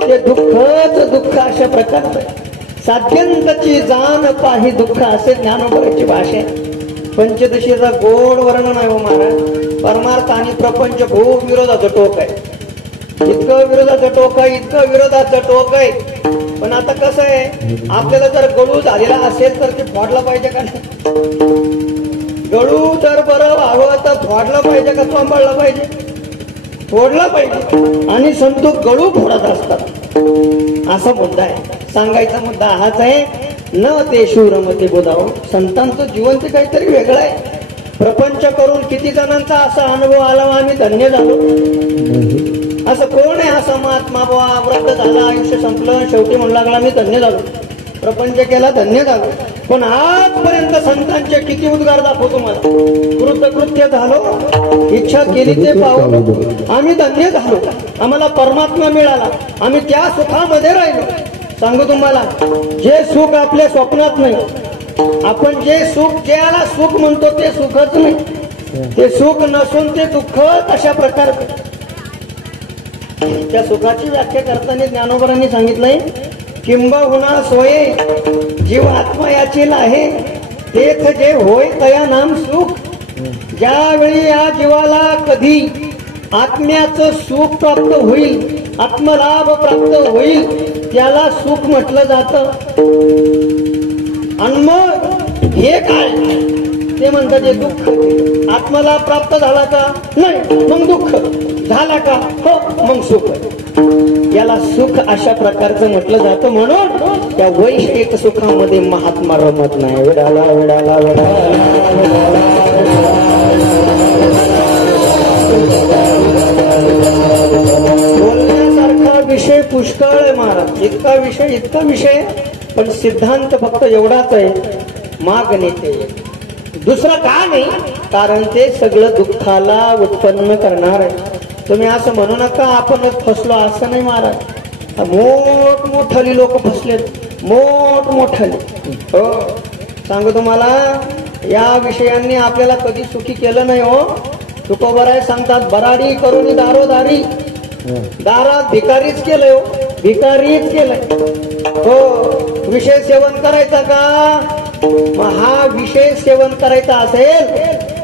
ते दुःखच दुःख अशा प्रकारचं. साध्यंतची जाण पाही दुःख असे ज्ञानोबाची भाषा. पंचदशीचा गोड वर्णन आहे हो महाराज. परमार्थ आणि प्रपंच खूप विरोधाचं टोक आहे. इतकं विरोधाचं टोक आहे, इतकं विरोधाचं टोक आहे. पण आता कसं आहे आपल्याला जर गळू झालेला असेल तर ते फोडला पाहिजे का नाही? गळू जर बरं व्हावं तर फोडलं पाहिजे का सांभाळलं पाहिजे? फोडला पाहिजे. आणि संत गळू फोडत असतात असा मुद्दा आहे. सांगायचा मुद्दा हाच आहे. न ते शूरमते बोधाव. संतांचं जीवन ते काहीतरी वेगळं आहे. प्रपंच करून किती जणांचा असा अनुभव आला आम्ही धन्य झालो. असं कोण आहे असा महात्मा बाबा व्रत झाला आयुष्य संपलं शेवटी म्हणू लागला मी धन्य झालो, प्रपंच केला धन्य झालो. पण आजपर्यंत संतांचे किती उद्गार दाखवतो मला. कृतकृत्य झालो, इच्छा केली ते पावलो, आम्ही धन्य झालो, आम्हाला परमात्मा मिळाला, आम्ही त्या सुखामध्ये राहिलो. सांगू तुम्हाला जे सुख आपल्या स्वप्नात नाही. आपण जे सुख ज्याला सुख म्हणतो ते सुखच नाही. ते सुख नसून ते दुःख अशा प्रकारचं. त्या सुखाची व्याख्या करताना ज्ञानोबांनी सांगितलंय किंबहुना सोये जीव आत्मा याची आहे तेच जे होय तया नाम सुख. ज्यावेळी या जीवाला कधी आत्म्याचं सुख प्राप्त होईल, आत्मलाभ प्राप्त होईल त्याला सुख म्हटलं जातं. आणि मग हे काय ते म्हणतात हे दुःख. आत्माला प्राप्त झाला का नाही, मग दुःख झाला का हो मग सुख. याला सुख अशा प्रकारचं म्हटलं जातं. म्हणून त्या वैश्विक सुखामध्ये महात्मा रमत नाही. विडाला विडाला बोलण्यासारखा विषय पुष्कळ आहे महाराज. इतका विषय पण सिद्धांत फक्त एवढाच आहे, माग नेते. दुसरं का नाही, कारण ते सगळं दुःखाला उत्पन्न करणार आहे. तुम्ही असं म्हणू नका आपणच फसलो, असं नाही महाराज. मोठमोठाली लोक फसलेत, मोठमोठाली. हो सांगू तुम्हाला, या विषयांनी आपल्याला कधी सुखी केलं नाही हो. तुकोबराय सांगतात, बराडी करून दारोदारी, दारात भिकारीच केलंय हो, भिकारीच केलंय हो. विषय सेवन करायचा का, मग हा विषय सेवन करायचा असेल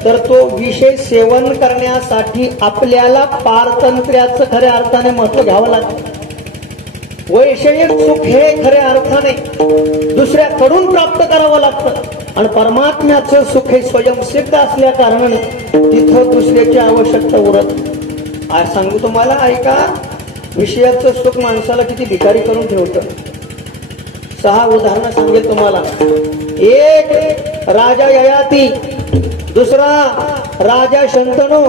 तर तो विषय सेवन करण्यासाठी आपल्याला पारतंत्र्याचं खऱ्या अर्थाने महत्व घ्यावं लागतं. वैषयिक सुख हे खऱ्या अर्थाने दुसऱ्याकडून प्राप्त करावं लागतं. आणि परमात्म्याचं सुख हे स्वयंसिद्ध असल्या कारणाने तिथं दुसऱ्याची आवश्यकता उरत. आज सांगू तुम्हाला, ऐका, विषयाचं सुख माणसाला किती भिकारी करून ठेवतं. 6 उदाहरणं सांगेल तुम्हाला. एक राजा ययाती, दुसरा राजा शंतनू,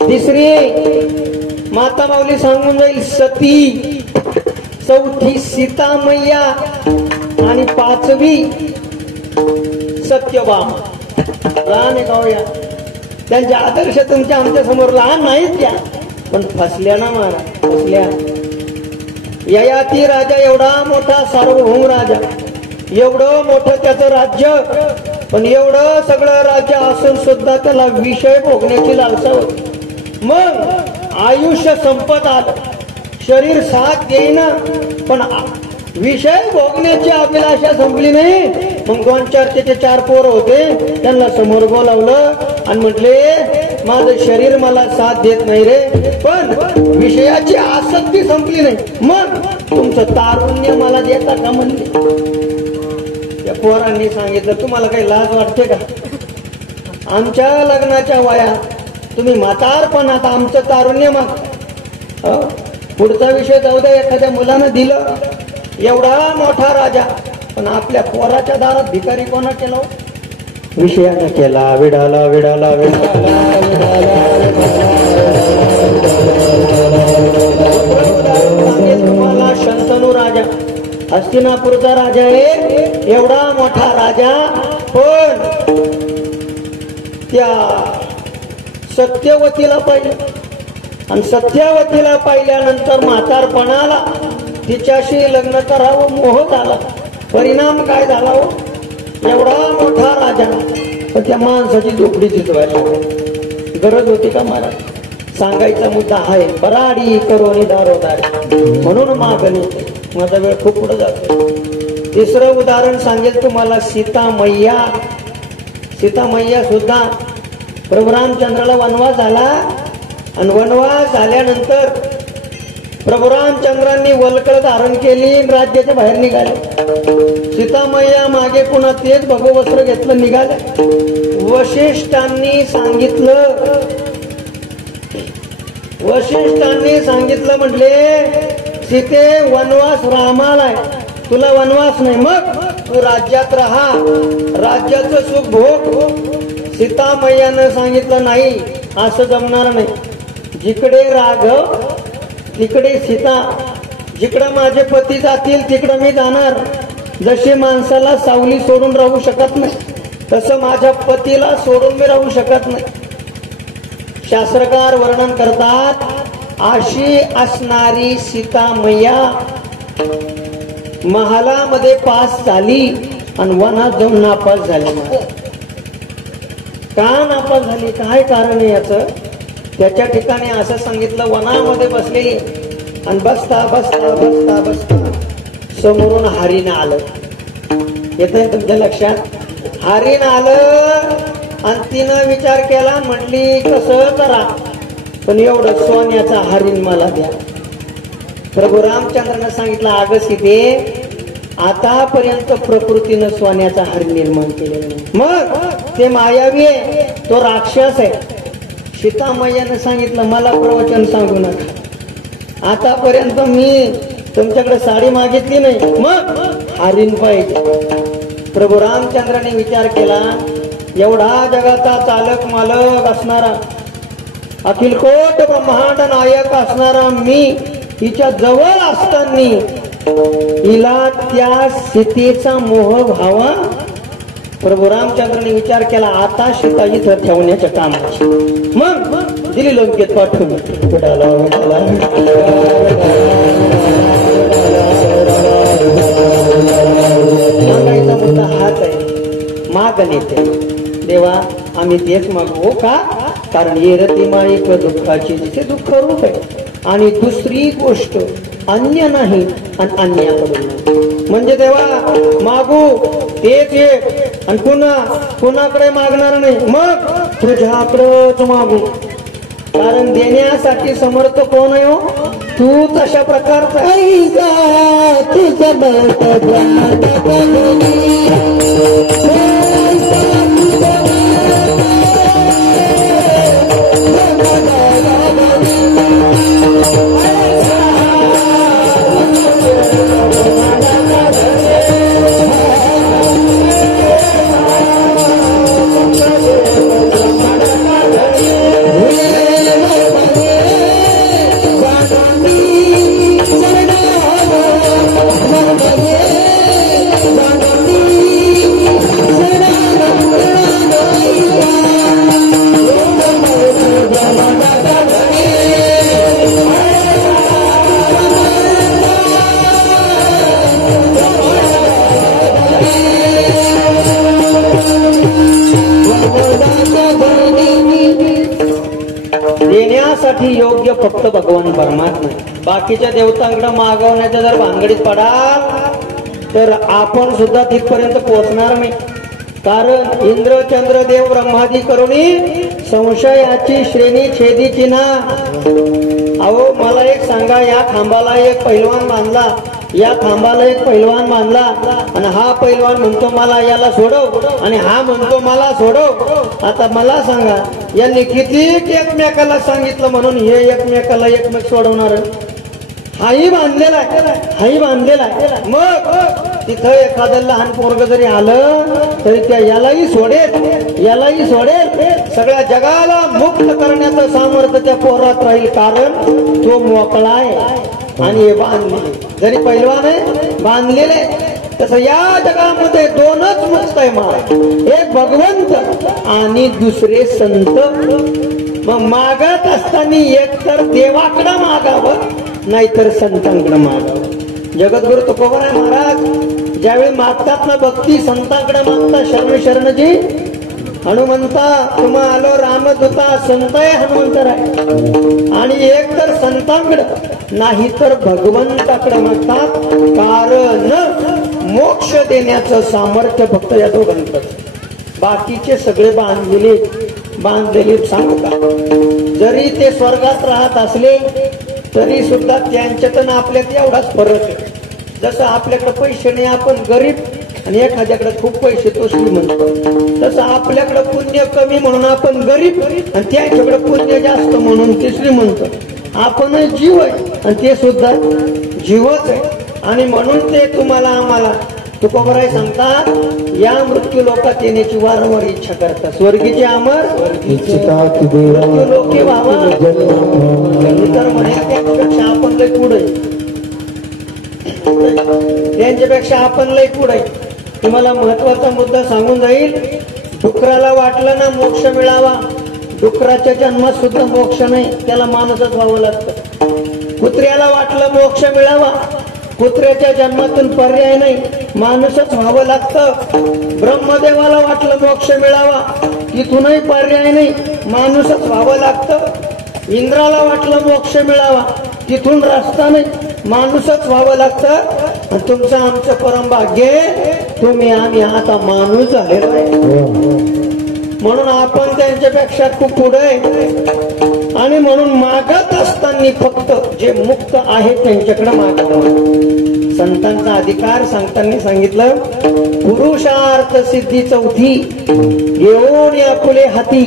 तिसरी माता माऊली सांगून जाईल सती, चौथी सीता मैया आणि 5वी सत्यभामा. लहान आहे गाव या, त्यांचे आदर्श तुमच्या आमच्या समोर लहान नाहीत त्या, पण फसल्या ना महाराज, फसल्या. ययाती राजा एवढा मोठा सार्वभौम राजा, एवढं मोठं त्याचं राज्य, पण एवढं सगळं राज्य असून सुद्धा त्याला विषय भोगण्याची लालसा होती. मग आयुष्य संपत आलं, शरीर साथ देईना, पण विषय भोगण्याची अभिलाषा संपली नाही. मग 2-4 पोर होते, त्यांना समोर बोलावलं आणि म्हटले, माझं शरीर मला साथ देत नाही रे, पण विषयाची आसक्ती संपली नाही, मग तुमचं तारुण्य मला देता का म्हणले. त्या पोरांनी सांगितलं, तुम्हाला काही लाज वाटते का, आमच्या लग्नाच्या वयात तुम्ही म्हातारपणात आमचं तारुण्य माग. पुढचा विषय जाऊ द्या, एखाद्या मुलानं दिलं, एवढा मोठा राजा, पण आपल्या पोराच्या दारात भिकारी कोणा केला, विषयानं केला. विडाला विडाला तुम्हाला शंतनू राजा, हस्तिनापूरचा राजा आहे, एवढा मोठा राजा, पण त्या सत्यवतीला पाहिलं आणि सत्यवतीला पाहिल्यानंतर म्हातारपणाला तिच्याशी लग्न करावं मोह झाला. परिणाम काय झाला हो, एवढा मोठा राजा, पण त्या माणसाची झोपडी चितवायला गरज होती का महाराज. सांगायचा मुद्दा आहे, बराडी करोनी दारोदारी, म्हणून मागणी. माझा वेळ खूप पुढे जातो. तिसरं उदाहरण सांगेल तुम्हाला, सीता मैया. सीता मैया सुद्धा प्रभू रामचंद्राला वनवास झाला आणि वनवास झाल्यानंतर प्रभू रामचंद्रांनी वल्कळ धारण केली, राज्याच्या बाहेर निघाले. सीता मैया मागे पुन्हा तेच भगवस्त्र घेतलं निघाले. वशिष्ठांनी सांगितलं म्हटले, सीते वनवास रामाला आहे, तुला वनवास नाही, मग तू राज्यात राहा, राज्याचं सुख भोग. सीता मैयानं सांगितलं, नाही असं जमणार नाही, जिकडे राघव तिकडे सीता, जिकडं माझे पती जातील तिकडं मी जाणार. जशी माणसाला सावली सोडून राहू शकत नाही, तसं माझ्या पतीला सोडून मी राहू शकत नाही. शास्त्रकार वर्णन करतात, अशी असणारी सीता मैया महालामध्ये पास झाली आणि वनात जाऊन नापास झाली. का नापास झाली, काय कारण आहे याचं. त्याच्या ठिकाणी असं सांगितलं, वनामध्ये बसलेली आणि बसता बसता बसता बसता समोरून हरिण आलं. येतंय तुमच्या लक्षात, हरिण आलं आणि तिनं विचार केला, म्हटली कसं करा, पण एवढं सोन्याचा हरिण मला द्या. प्रभू रामचंद्रानं सांगितलं, अगं सीते, आतापर्यंत प्रकृतीनं सोन्याचा हार निर्माण केलेला नाही. मग ते मायावी आहे, तो राक्षस आहे. सीतामय्यानं सांगितलं, मला प्रवचन सांगू नका, आतापर्यंत मी तुमच्याकडे साडी मागितली नाही, मग हारीन पाहिजे. प्रभू रामचंद्राने विचार केला, एवढा जगाचा चालक मालक असणारा, अखिल कोट ब्रह्मांड नायक असणारा मी हिच्या जवळ असताना हिला त्या सीतेचा मोह व्हावा. प्रभू रामचंद्राने विचार केला, आता सीता इथं ठेवण्याच्या कामाची. मग दिली लंकेत पाठवून. सांगायचा मुद्दा हाच आहे, माग नेते देवा आम्ही तेच मागू का, कारण येरती माईक दुःखाची जिथे दुःख रूप आहे. आणि दुसरी गोष्ट अन्य नाही आणि अन्याकडून नाही. म्हणजे देवा मागू तेच एक आणि पुन्हा कुणाकडे मागणार नाही, मग तुझ्याकडच मागू. कारण देण्यासाठी समर्थ कोण आहे हो, तू तशा प्रकारचा देण्यासाठी योग्य फक्त भगवान परमात्मा. बाकीच्या देवतांकडे मागवण्याच्या जर भानगडीत पडाल तर आपण सुद्धा तिथपर्यंत पोहोचणार नाही. कारण इंद्र चंद्र देव ब्रह्मादी करुणी संशयाची श्रेणी छेदीची ना. अहो मला एक सांगा, या खांबाला एक पैलवान बांधला, या खांबाला एक पैलवान बांधला आणि हा पैलवान म्हणतो मला याला सोडव आणि हा म्हणतो मला सोडव. आता मला सांगा, यांनी किती एकमेकाला सांगितलं म्हणून हे एकमेकाला एकमेक सोडवणार? हाही बांधलेला आहे, हाही बांधलेला आहे. मग तिथं एखादं लहान पोरग जरी आलं तरी त्या यालाही सोडेल, यालाही सोडेल. सगळ्या जगाला मुक्त करण्याचं सामर्थ्य त्या पोरात राहील, कारण तो मोकळा आहे आणि हे बांधले. जरी पैलवान आहे बांधलेले, तसं या जगामध्ये दोनच मुक्त आहे महाराज, एक भगवंत आणि दुसरे संत. मग मागत असताना एक तर देवाकडं मागावं, नाहीतर संतांकडे मागावं. जगद्गुरु तुकोबाराय महाराज ज्यावेळी मागतात ना भक्ती, संतांकडे मागतात. शरण शरणजी हनुमंता तुम्हा आलो रामदूता, संत आहे हनुमंतराय. आणि एक तर संतांकडे नाही तर भगवंताकडे मागतात, कारण मोक्ष देण्याचं सामर्थ्य फक्त या दोघांकडे. बाकीचे सगळे बांधलेले सांगता. जरी ते स्वर्गात राहत असले तरी सुद्धा त्यांच्यात आपल्यात एवढाच फरक आहे. जसं आपल्याकडे पैसे नाही आपण गरीब आणि एखाद्याकडे खूप पैसे तो श्रीमंत, तसं आपल्याकडे पुण्य कमी म्हणून आपण गरीब आणि त्याच्याकडे पुण्य जास्त म्हणून ते श्रीमंत. आपण जीव आहे आणि ते सुद्धा जीवच आहे. आणि म्हणून ते तुम्हाला आम्हाला तुकोबाराय सांगतात, या मृत्यू लोकात येण्याची वारंवार इच्छा करतात. स्वर्गीचे अमर मृत्यू लोके व्हावा, तर म्हणे त्याच्यापेक्षा आपण लय पुढे, त्यांच्यापेक्षा आपण लय पुढे. तुम्हाला महत्वाचा मुद्दा सांगून जाईल. डुकराला वाटलं ना मोक्ष मिळावा, डुकराच्या जन्मात सुद्धा मोक्ष नाही, त्याला माणूसच व्हावं लागतं. कुत्र्याला वाटलं मोक्ष मिळावा, कुत्र्याच्या जन्मातून पर्याय नाही, माणूसच व्हावं लागतं. ब्रह्मदेवाला वाटलं मोक्ष मिळावा, तिथूनही पर्याय नाही, माणूसच व्हावं लागतं. इंद्राला वाटलं मोक्ष मिळावा, तिथून रस्ता नाही, माणूसच व्हावं लागतं. आणि तुमचं आमचं परम भाग्य, तुम्ही आम्ही आता माणूस झालेलो आहे. म्हणून आपण त्यांच्यापेक्षा खूप पुढे. आणि म्हणून मागत असताना फक्त जे मुक्त आहे त्यांच्याकडे मागत. संतांचा अधिकार सांगताना सांगितलं, पुरुषार्थ सिद्धी चौथी घेऊन या फुले हाती,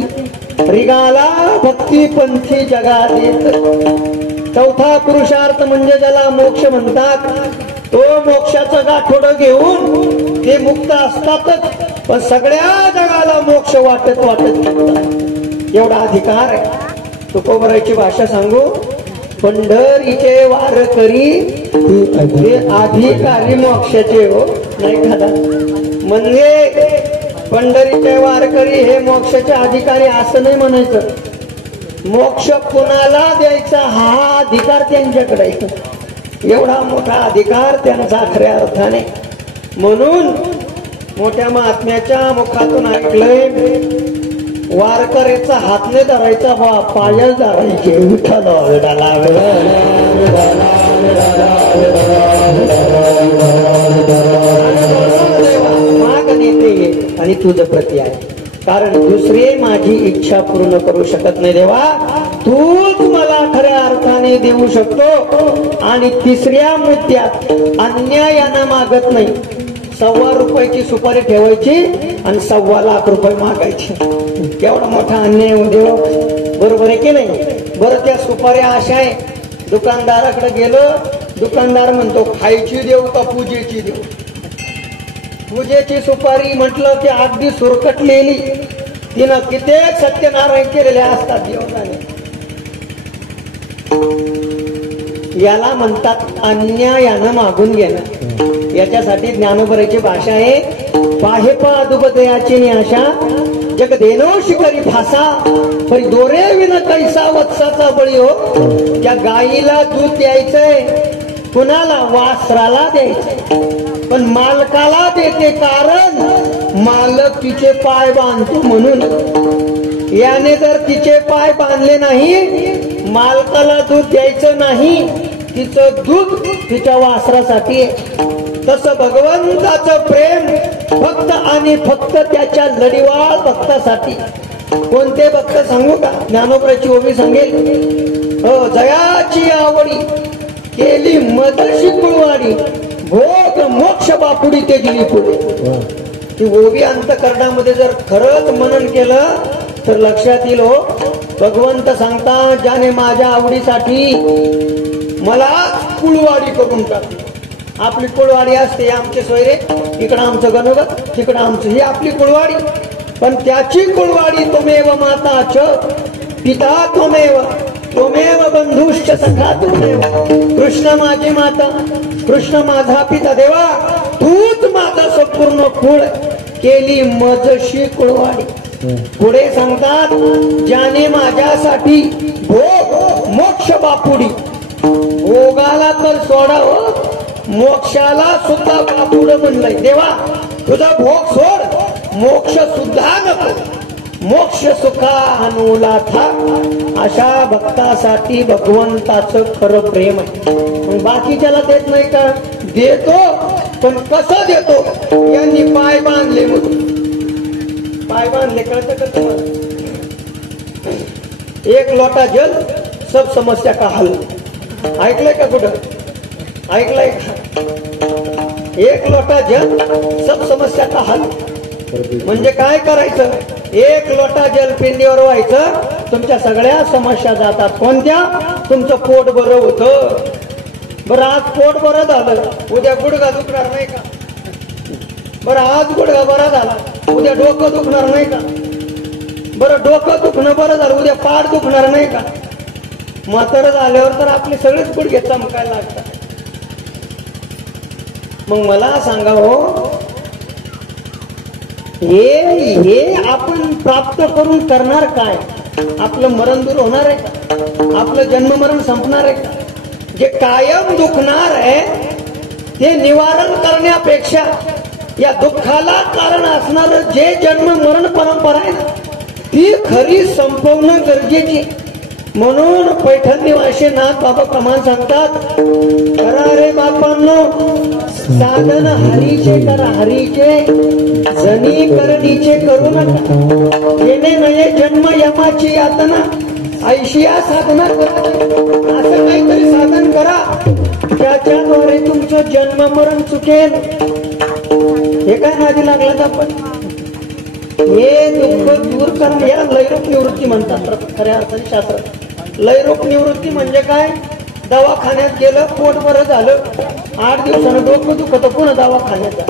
रिगाला भक्ती पंथी जगा देत. चौथा पुरुषार्थ म्हणजे ज्याला मोक्ष म्हणतात, तो मोक्षाचं गाठोडं घेऊन ते मुक्त असतातच, पण सगळ्या जगाला मोक्ष वाटत वाटत एवढा अधिकार आहे. तुकोबराची भाषा सांगू, पंढरीचे वार करी हे अधिकारी मोक्षाचे हो नाही खादा. म्हणजे पंढरीचे वारकरी हे मोक्षाचे अधिकारी असं नाही म्हणायचं. मोक्ष कुणाला द्यायचा हा अधिकार त्यांच्याकडे, एवढा मोठा अधिकार त्यांचा खऱ्या अर्थाने. म्हणून मोठ्या महात्म्याच्या मुखातून ऐकलंय, वारकरीचा हात नाही धरायचा, पाय धरायचे. विठ्ठल माग नेते आणि तुझं प्रती आहे, कारण दुसरे माझी इच्छा पूर्ण करू शकत नाही देवा, तूच मला खऱ्या अर्थाने देऊ शकतो. आणि तिसऱ्या मुद्द्यात अन्यायानं मागत नाही. ₹1.25 सुपारी ठेवायची आणि ₹1.25 मागायची, एवढा मोठा अन्याय होऊ देव. बरोबर आहे की नाही? बरं, त्या सुपाऱ्या अशा आहे, दुकानदाराकडे गेलो, दुकानदार म्हणतो खायची देऊ का पूजेची देऊ? पूजेची सुपारी म्हटलं की अगदी सुरकटलेली, तिनं कित्येक सत्यनारायण केलेले असतात देवताने. याला म्हणतात अन्यायानं मागून घेणं. याच्यासाठी ज्ञानोबराची भाषा आहे, पाहे पा दुबदयाची निआशा जग देनो शिकरी फासा, परी दोरे विना कैसा वत्साचा बळी हो. त्या गाईला दूध द्यायचंय, कुणाला? वासराला द्यायचंय, पण मालकाला देते, कारण मालक तिचे पाय बांधतो म्हणून. याने जर तिचे पाय बांधले नाही, मालकाला दूध द्यायचं नाही, तिचं दूध तिच्या वासरासाठी आहे. तसं भगवंताचं प्रेम फक्त आणि फक्त त्याच्या लढीवाळ भक्तासाठी. कोणते भक्त सांगू का? ज्ञानोबराची ओवी सांगेल, हो, जयाची आवडी केली मदशी कुळवाडी, भोग मोक्ष बापुडी तेजली पुढे. ती ओवी अंतकरणामध्ये जर खरंच मनन केलं तर लक्षात येईल. हो, भगवंत सांगता, ज्याने माझ्या आवडीसाठी मला कुळवाडी करून टाकली. आपली कुळवाडी असते, आमचे सोयरे, इकडं आमचं गणगत, तिकडं आमचं, ही आपली कुळवाडी. पण त्याची कुळवाडी त्वमेव माता च पिता त्वमेव, त्वमेव बंधुश्च सखा त्वमेव. कृष्ण माझी माता, कृष्ण माझा पिता, देवा तूच माझा संपूर्ण कुळ, केली मजशी कुळवाडी. पुढे सांगतात, ज्याने माझ्यासाठी भोग मोक्ष बापुडी, भोगाला तर सोडावं, मोक्षाला सुद्धा बापुड म्हणलंय. देवा तुझा भोग सोड, मोक्ष सुद्धा नको, मोक्ष सुखानुला था. अशा भक्तासाठी भगवंताचं खरं प्रेम आहे. बाकीच्याला देत नाही का? देतो, पण कसं देतो? यांनी पाय बांधले म्हणून. पाय बांधले कळतं का तुम्हाला? एक लोटा जल सब समस्या का हल. ऐकलंय का कुठं? ऐकलंय का? एक लोटा जल सब समस्या का हल. म्हणजे काय करायचं? एक लोटा जल पिंडीवर व्हायचं, तुमच्या सगळ्या समस्या जातात. कोणत्या? तुमचं पोट बरं होतं. बरं, आज पोट बरं झालं, उद्या गुडघा दुखणार नाही का? बरं, आज गुडघा बरा झाला, उद्या डोकं दुखणार नाही का? बरं, डोकं दुखणं बरं झालं, उद्या पाठ दुखणार नाही का? म्हातारं झाल्यावर तर आपले सगळेच गुडघे चमकायला लागतात. मग मला सांगा हो, हे आपण प्राप्त करून करणार काय? आपलं मरण दूर होणार आहे का? आपलं जन्म मरण संपणार आहे का? जे कायम दुखणार आहे ते निवारण करण्यापेक्षा या दुःखाला कारण असणार जे जन्म मरण परंपरा आहे ना, ती खरी संपवणं गरजेची. म्हणून पैठण निवासी नाथ बाबा प्रमाण सांगतात, करा रे बापांनो साधन हरीचे करा, हरीचे जनी करणीचे करू नका. येणे नये जन्म यमाची यातना, ऐशिया साधना करा, असं काहीतरी साधन करा त्याच्याद्वारे तुमचं जन्म मरण चुकेल. हे काय नादी लागलात आपण? हे दुःख दूर करणं याला लयरूप निवृत्ती म्हणतात खऱ्या अर्थाने शास्त्रात. लयरूप निवृत्ती म्हणजे काय? दवाखान्यात गेलं, पोट बरं झालं, 8 दिवसानं डोकं दुखत, पुन्हा दवाखान्यात जा,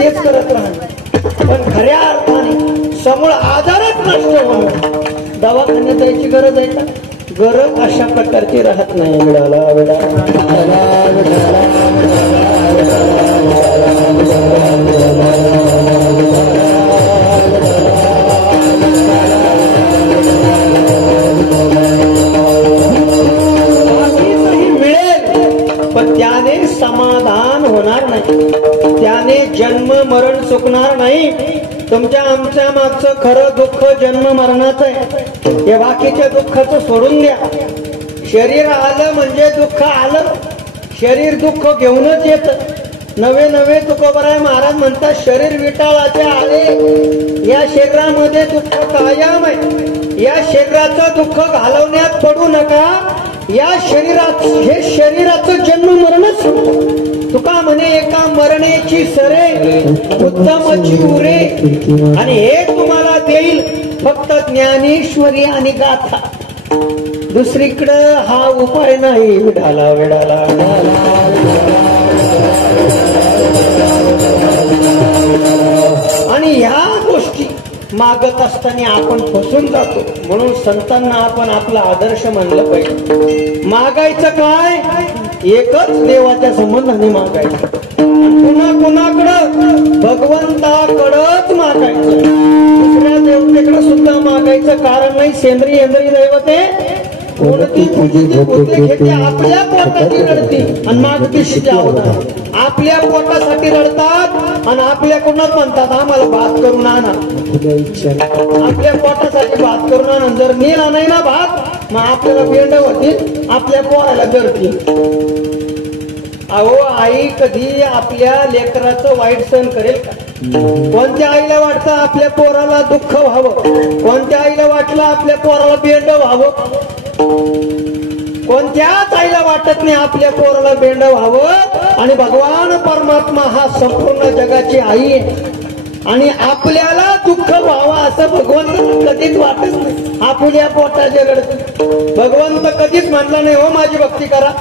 तेच करत राहणं. पण खऱ्या अर्थाने समूळ आजारच नष्ट होणं. दवाखान्यात जायची गरज आहे का? गरज अशा प्रकारची राहत नाही. विडाला पण त्याने समाधान होणार नाही, त्याने जन्म मरण चुकणार नाही. तुमच्या आमच्या मागचं खरं दुःख जन्म मरणाचं आहे. हे बाकीच्या दुःखाचं सोडून द्या. शरीर आलं म्हणजे दुःख आलं. शरीर दुःख घेऊनच येत. नवे नवे तुकोबराय महाराज म्हणतात शरीर विटाळाचे आले. या शरीरामध्ये दुःख कायम आहे. या शरीराचं दुःख घालवण्यात पडू नका. या शरीरात हे शरीराचं जन्म मरणच. तुका म्हणे एका मरण्याची सरे उत्तमची उरे, आणि हे तुम्हाला देईल फक्त ज्ञानेश्वरी आणि गाथा. दुसरीकडं हा उपाय नाही. विडाला विडाला आणि ह्या गोष्टी मागत असताना आपण फसून जातो. म्हणून संतांना आपण आपला आदर्श मानलं पाहिजे. मागायचं काय? एकच देवाच्या संबंधाने मागायचं. पुन्हा कुणाकडं? भगवंताकडच मागायचं. दुसऱ्या देवतेकडे सुद्धा मागायचं कारण नाही. सेंद्रिय इंद्रिय दैवते कोणती पूजिती होते घेते आपल्या पोटाची रडती आणि मागती शिजा होतात. आपल्या पोटासाठी रडतात आणि आपल्याकडूनच म्हणतात आम्हाला भात करून आणा. आपल्या पोटासाठी भात करून आणा. जर नेला नाही ना भात, मग आपल्याला बेंड होतील, आपल्या पोराला धरतील. अहो, आई कधी आपल्या लेकराचं वाईट सहन करेल का? कोणत्या आईला वाटतं आपल्या पोराला दुःख व्हावं? कोणत्या आईला वाटलं आपल्या पोराला बेंड व्हावं? कोणत्याच आईला वाटत नाही आपल्या पोराला बेंड व्हावं. आणि भगवान परमात्मा हा संपूर्ण जगाची आई आहे आणि आपल्याला दुःख व्हावं असं भगवंत कधीच वाटत नाही. आपल्या पोटाचे रडत भगवंत कधीच म्हणला नाही हो माझी भक्ती करा.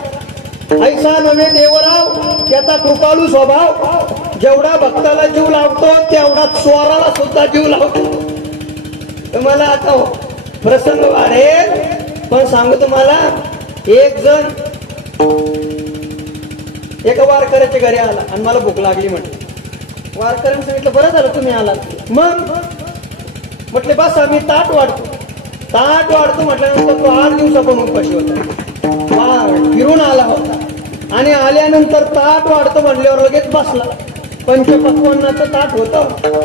ऐसा नव्हे देवराव, त्याचा कृपाळू स्वभाव. जेवढा भक्ताला जीव लावतो तेवढा स्वराला सुद्धा जीव लावतो. तुम्हाला आता प्रसंग वाढेल, पण सांगू तुम्हाला, एक जण एका वारकऱ्याच्या घरी आला आणि मला भूक लागली म्हटलं. वारकऱ्याने सांगितलं बरं झालं तुम्ही आलात. मग म्हटले बस आम्ही ताट वाढतो म्हटल्यानंतर तो 8 दिवसापासून उपाशी होता. फिरून आला होता आणि आल्यानंतर ताट वाढतो म्हटल्यावर लगेच बसला. पंचपक्वान्नाचं ताट होतं.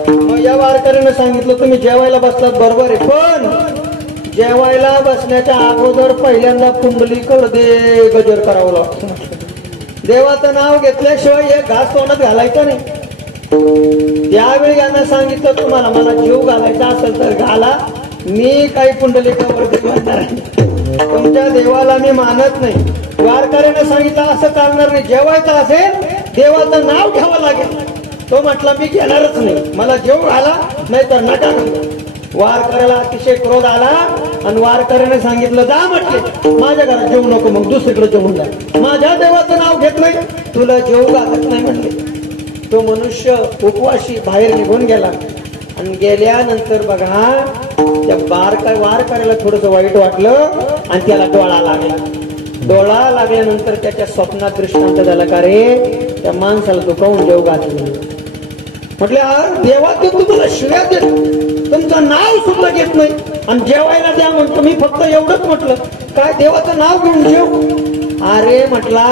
मग या वारकऱ्याने सांगितलं तुम्ही जेवायला बसलात बरोबर आहे, पण जेवायला बसण्याच्या अगोदर पहिल्यांदा कुंडलीकड दे गजर करावं लागतं. देवाचं नाव घेतल्याशिवाय एक घास तोंडात घालायचं नाही. त्यावेळी यांना सांगितलं तुम्हाला मला जीव घालायचा असेल तर घाला, मी काही पुंडलिकावरती म्हणणार नाही. तुमच्या देवाला मी मानत नाही. वारकऱ्याने सांगितलं असं चालणार नाही. जेवायचं असेल देवाचं नाव घ्यावं लागेल. तो म्हटला मी घेणारच नाही, मला जीव घाला नाही तर नका. वारकऱ्याला अतिशय क्रोध आला आणि वारकऱ्याने सांगितलं जा म्हटले माझ्या घरात जेवू नको, मग दुसरीकडे जेवून जा. माझ्या देवाचं नाव घेत नाही, तुला जेवू घालत नाही म्हटले. तो मनुष्य उपवाशी बाहेर निघून गेला आणि गेल्यानंतर बघा त्या वारकऱ्याला थोडस वाईट वाटलं आणि त्याला डोळा लागला. डोळा लागल्यानंतर त्याच्या स्वप्नात दृष्टांत झाला का रे त्या माणसाला दुखावून जेव घातलं. म्हटले देवा ते तुम्हाला शिव्या देत, तुमचं नाव सुद्धा घेत नाही आणि जेवायला द्या म्हणतो. मी फक्त एवढंच म्हटलं काय देवाचं नाव घेऊन जेव. अरे म्हटला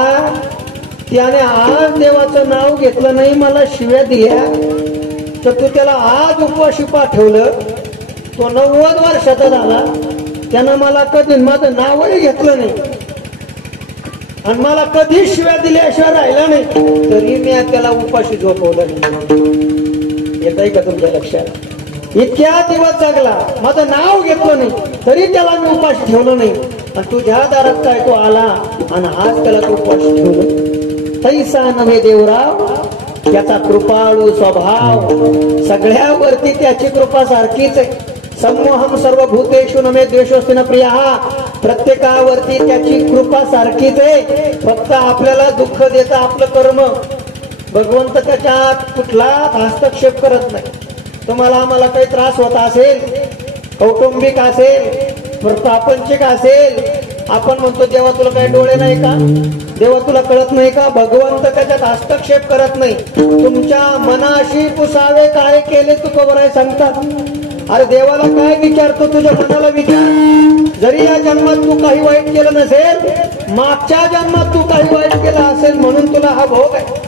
त्याने आज देवाचं नाव घेतलं नाही, मला शिव्या दिल्या, तर तू त्याला आज उपवाशी पाठवलं. तो 90 वर्षाचा झाला, त्यानं मला कधी माझं नावही घेतलं नाही आणि मला कधी शिव्या दिल्याशिवाय राहिला नाही, तरी मी त्याला उपाशी झोपवलं नाही. येत आहे का तुमच्या लक्षात? इतक्या दिवस जगला, माझं नाव घेतलं नाही, तरी त्याला मी उपाशी ठेवलं नाही. आणि तुझ्या दारात काय तो आला आणि आज त्याला तू उपाशी ठेवलं. तैसा नव्हे देवराव त्याचा कृपाळू स्वभाव, सगळ्यावरती त्याची कृपा सारखीच आहे. समोहम सर्व भूतेषु नमे द्वेषोस्ति न प्रियः, प्रत्येकावरती त्याची कृपा सारखीच आहे. फक्त आपल्याला दुःख देतं आपलं कर्म. भगवंत त्याच्यात कुठला हस्तक्षेप करत नाही. तुम्हाला आम्हाला काही त्रास होत असेल, कौटुंबिक असेल, प्रापंचिक असेल, आपण म्हणतो देवा तुला काही डोळे नाही का, देवा तुला कळत नाही का. भगवंत त्याच्यात हस्तक्षेप करत नाही. तुमच्या मनाशी पुसावे काय केले तू खबर आहे सांगतात. अरे देवाला काय विचारतो, तुझ्या मनाला विचार. जरी या जन्मात तू काही वाईट केलं नसेल, मागच्या जन्मात तू काही वाईट केलं असेल म्हणून तुला हा भोग आहे.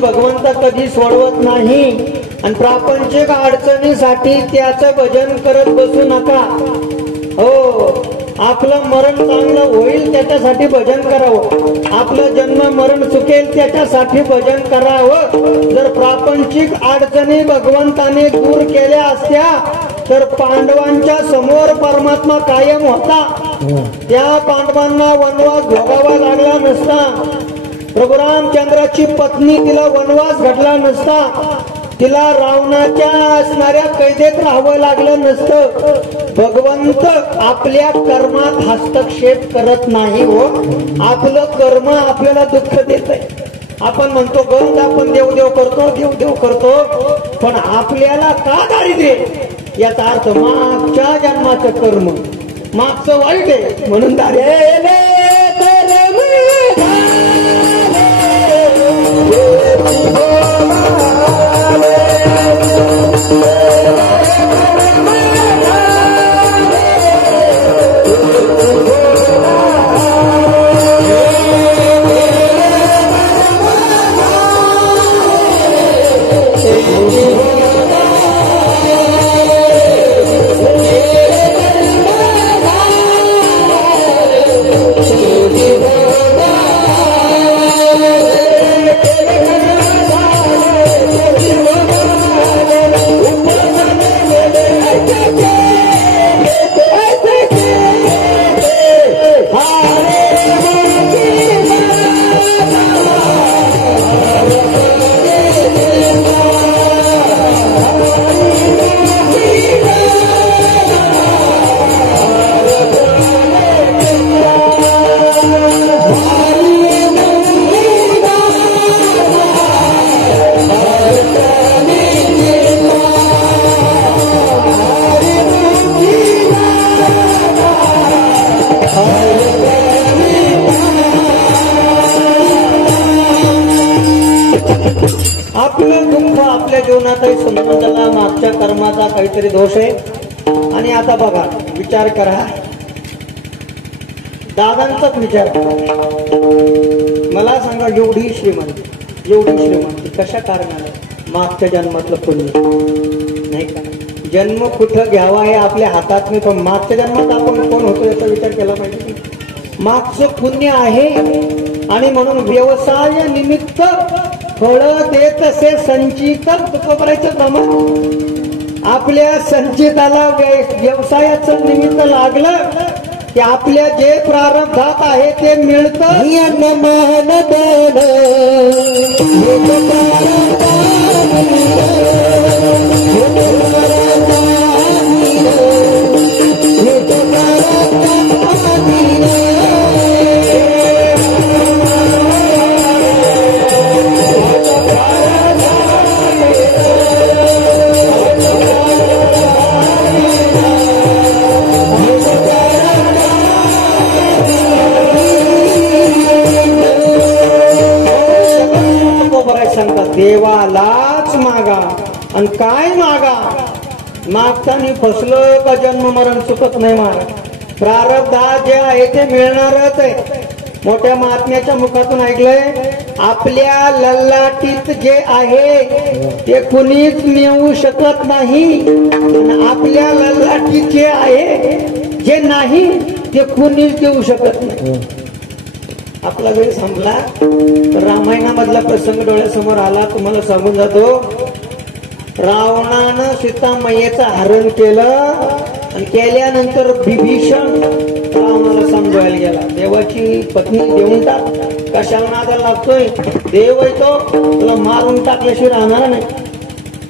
भगवंत कधी सोडवत नाही. आणि प्रापंचिक अडचणीसाठी त्याचं भजन करत बसू नका. हो, आपलं मरण चांगलं होईल त्याच्यासाठी भजन करावं. आपलं जन्म मरण चुकेल त्याच्यासाठी भजन करावं. जर प्रापंचिक अडचणी भगवंताने दूर केल्या असत्या तर पांडवांच्या समोर परमात्मा कायम होता. त्या पांडवांना वनवास भोगावा लागला नसता. प्रभू रामचंद्राची पत्नी तिला वनवास घडला नसता. तिला रावणाच्या असणाऱ्या कैदेत राहावं लागलं नसतं. भगवंत आपल्या कर्मात हस्तक्षेप करत नाही. हो, आपलं कर्म आपल्याला दुःख देत आहे. आपण म्हणतो गरज आपण देवदेव करतो, देवदेव करतो, पण आपल्याला का दारिद्र्य, याचा अर्थ मागच्या जन्माचं कर्म मागचं वाईट आहे म्हणून दारिद्र्य. आपलं दुःख आपल्या जीवनातही संबंधाला मागच्या कर्माचा काहीतरी दोष आहे. आणि आता बघा, विचार करा, दादांचाच विचार करा. मला सांगा, एवढी श्रीमंती कशा कारणाने? मागच्या जन्मातलं पुण्य नाही का? जन्म कुठं घ्यावा हे आपल्या हातात नाही, पण मागच्या जन्मात आपण कोण होतो याचा विचार केला पाहिजे. मागचं पुण्य आहे आणि म्हणून व्यवसाय निमित्त फळ देत असे संचित करायचं प्रमाण. आपल्या संचिताला व्यवसायाचं निमित्त लागलं की आपल्या जे प्रारब्धात आहे ते मिळतं. देवालाच मागा आणि काय मागा. मागताना फसलं का जन्म मरण चुकत नाही महाराज. प्रारब्धात जे आहे ते मिळणारच आहे. मोठ्या महात्म्याच्या मुखातून ऐकलंय, आपल्या ललाटीत जे आहे ते कुणीच मिळवू शकत नाही आणि आपल्या ललाटीत जे आहे जे नाही ते कुणीच देऊ शकत नाही. आपला वेळ संपला. रामायणामधला प्रसंग डोळ्यासमोर आला. तुम्हाला सांगून जातो, रावणानं सीतामायेचं हरण केलं आणि केल्यानंतर विभीषण रावणाला समजवायला गेला, देवाची पत्नी देऊन टाक, कशाला नादाला लागतोय, देव येतो तुला मारून टाकल्याशिवाय राहणार नाही.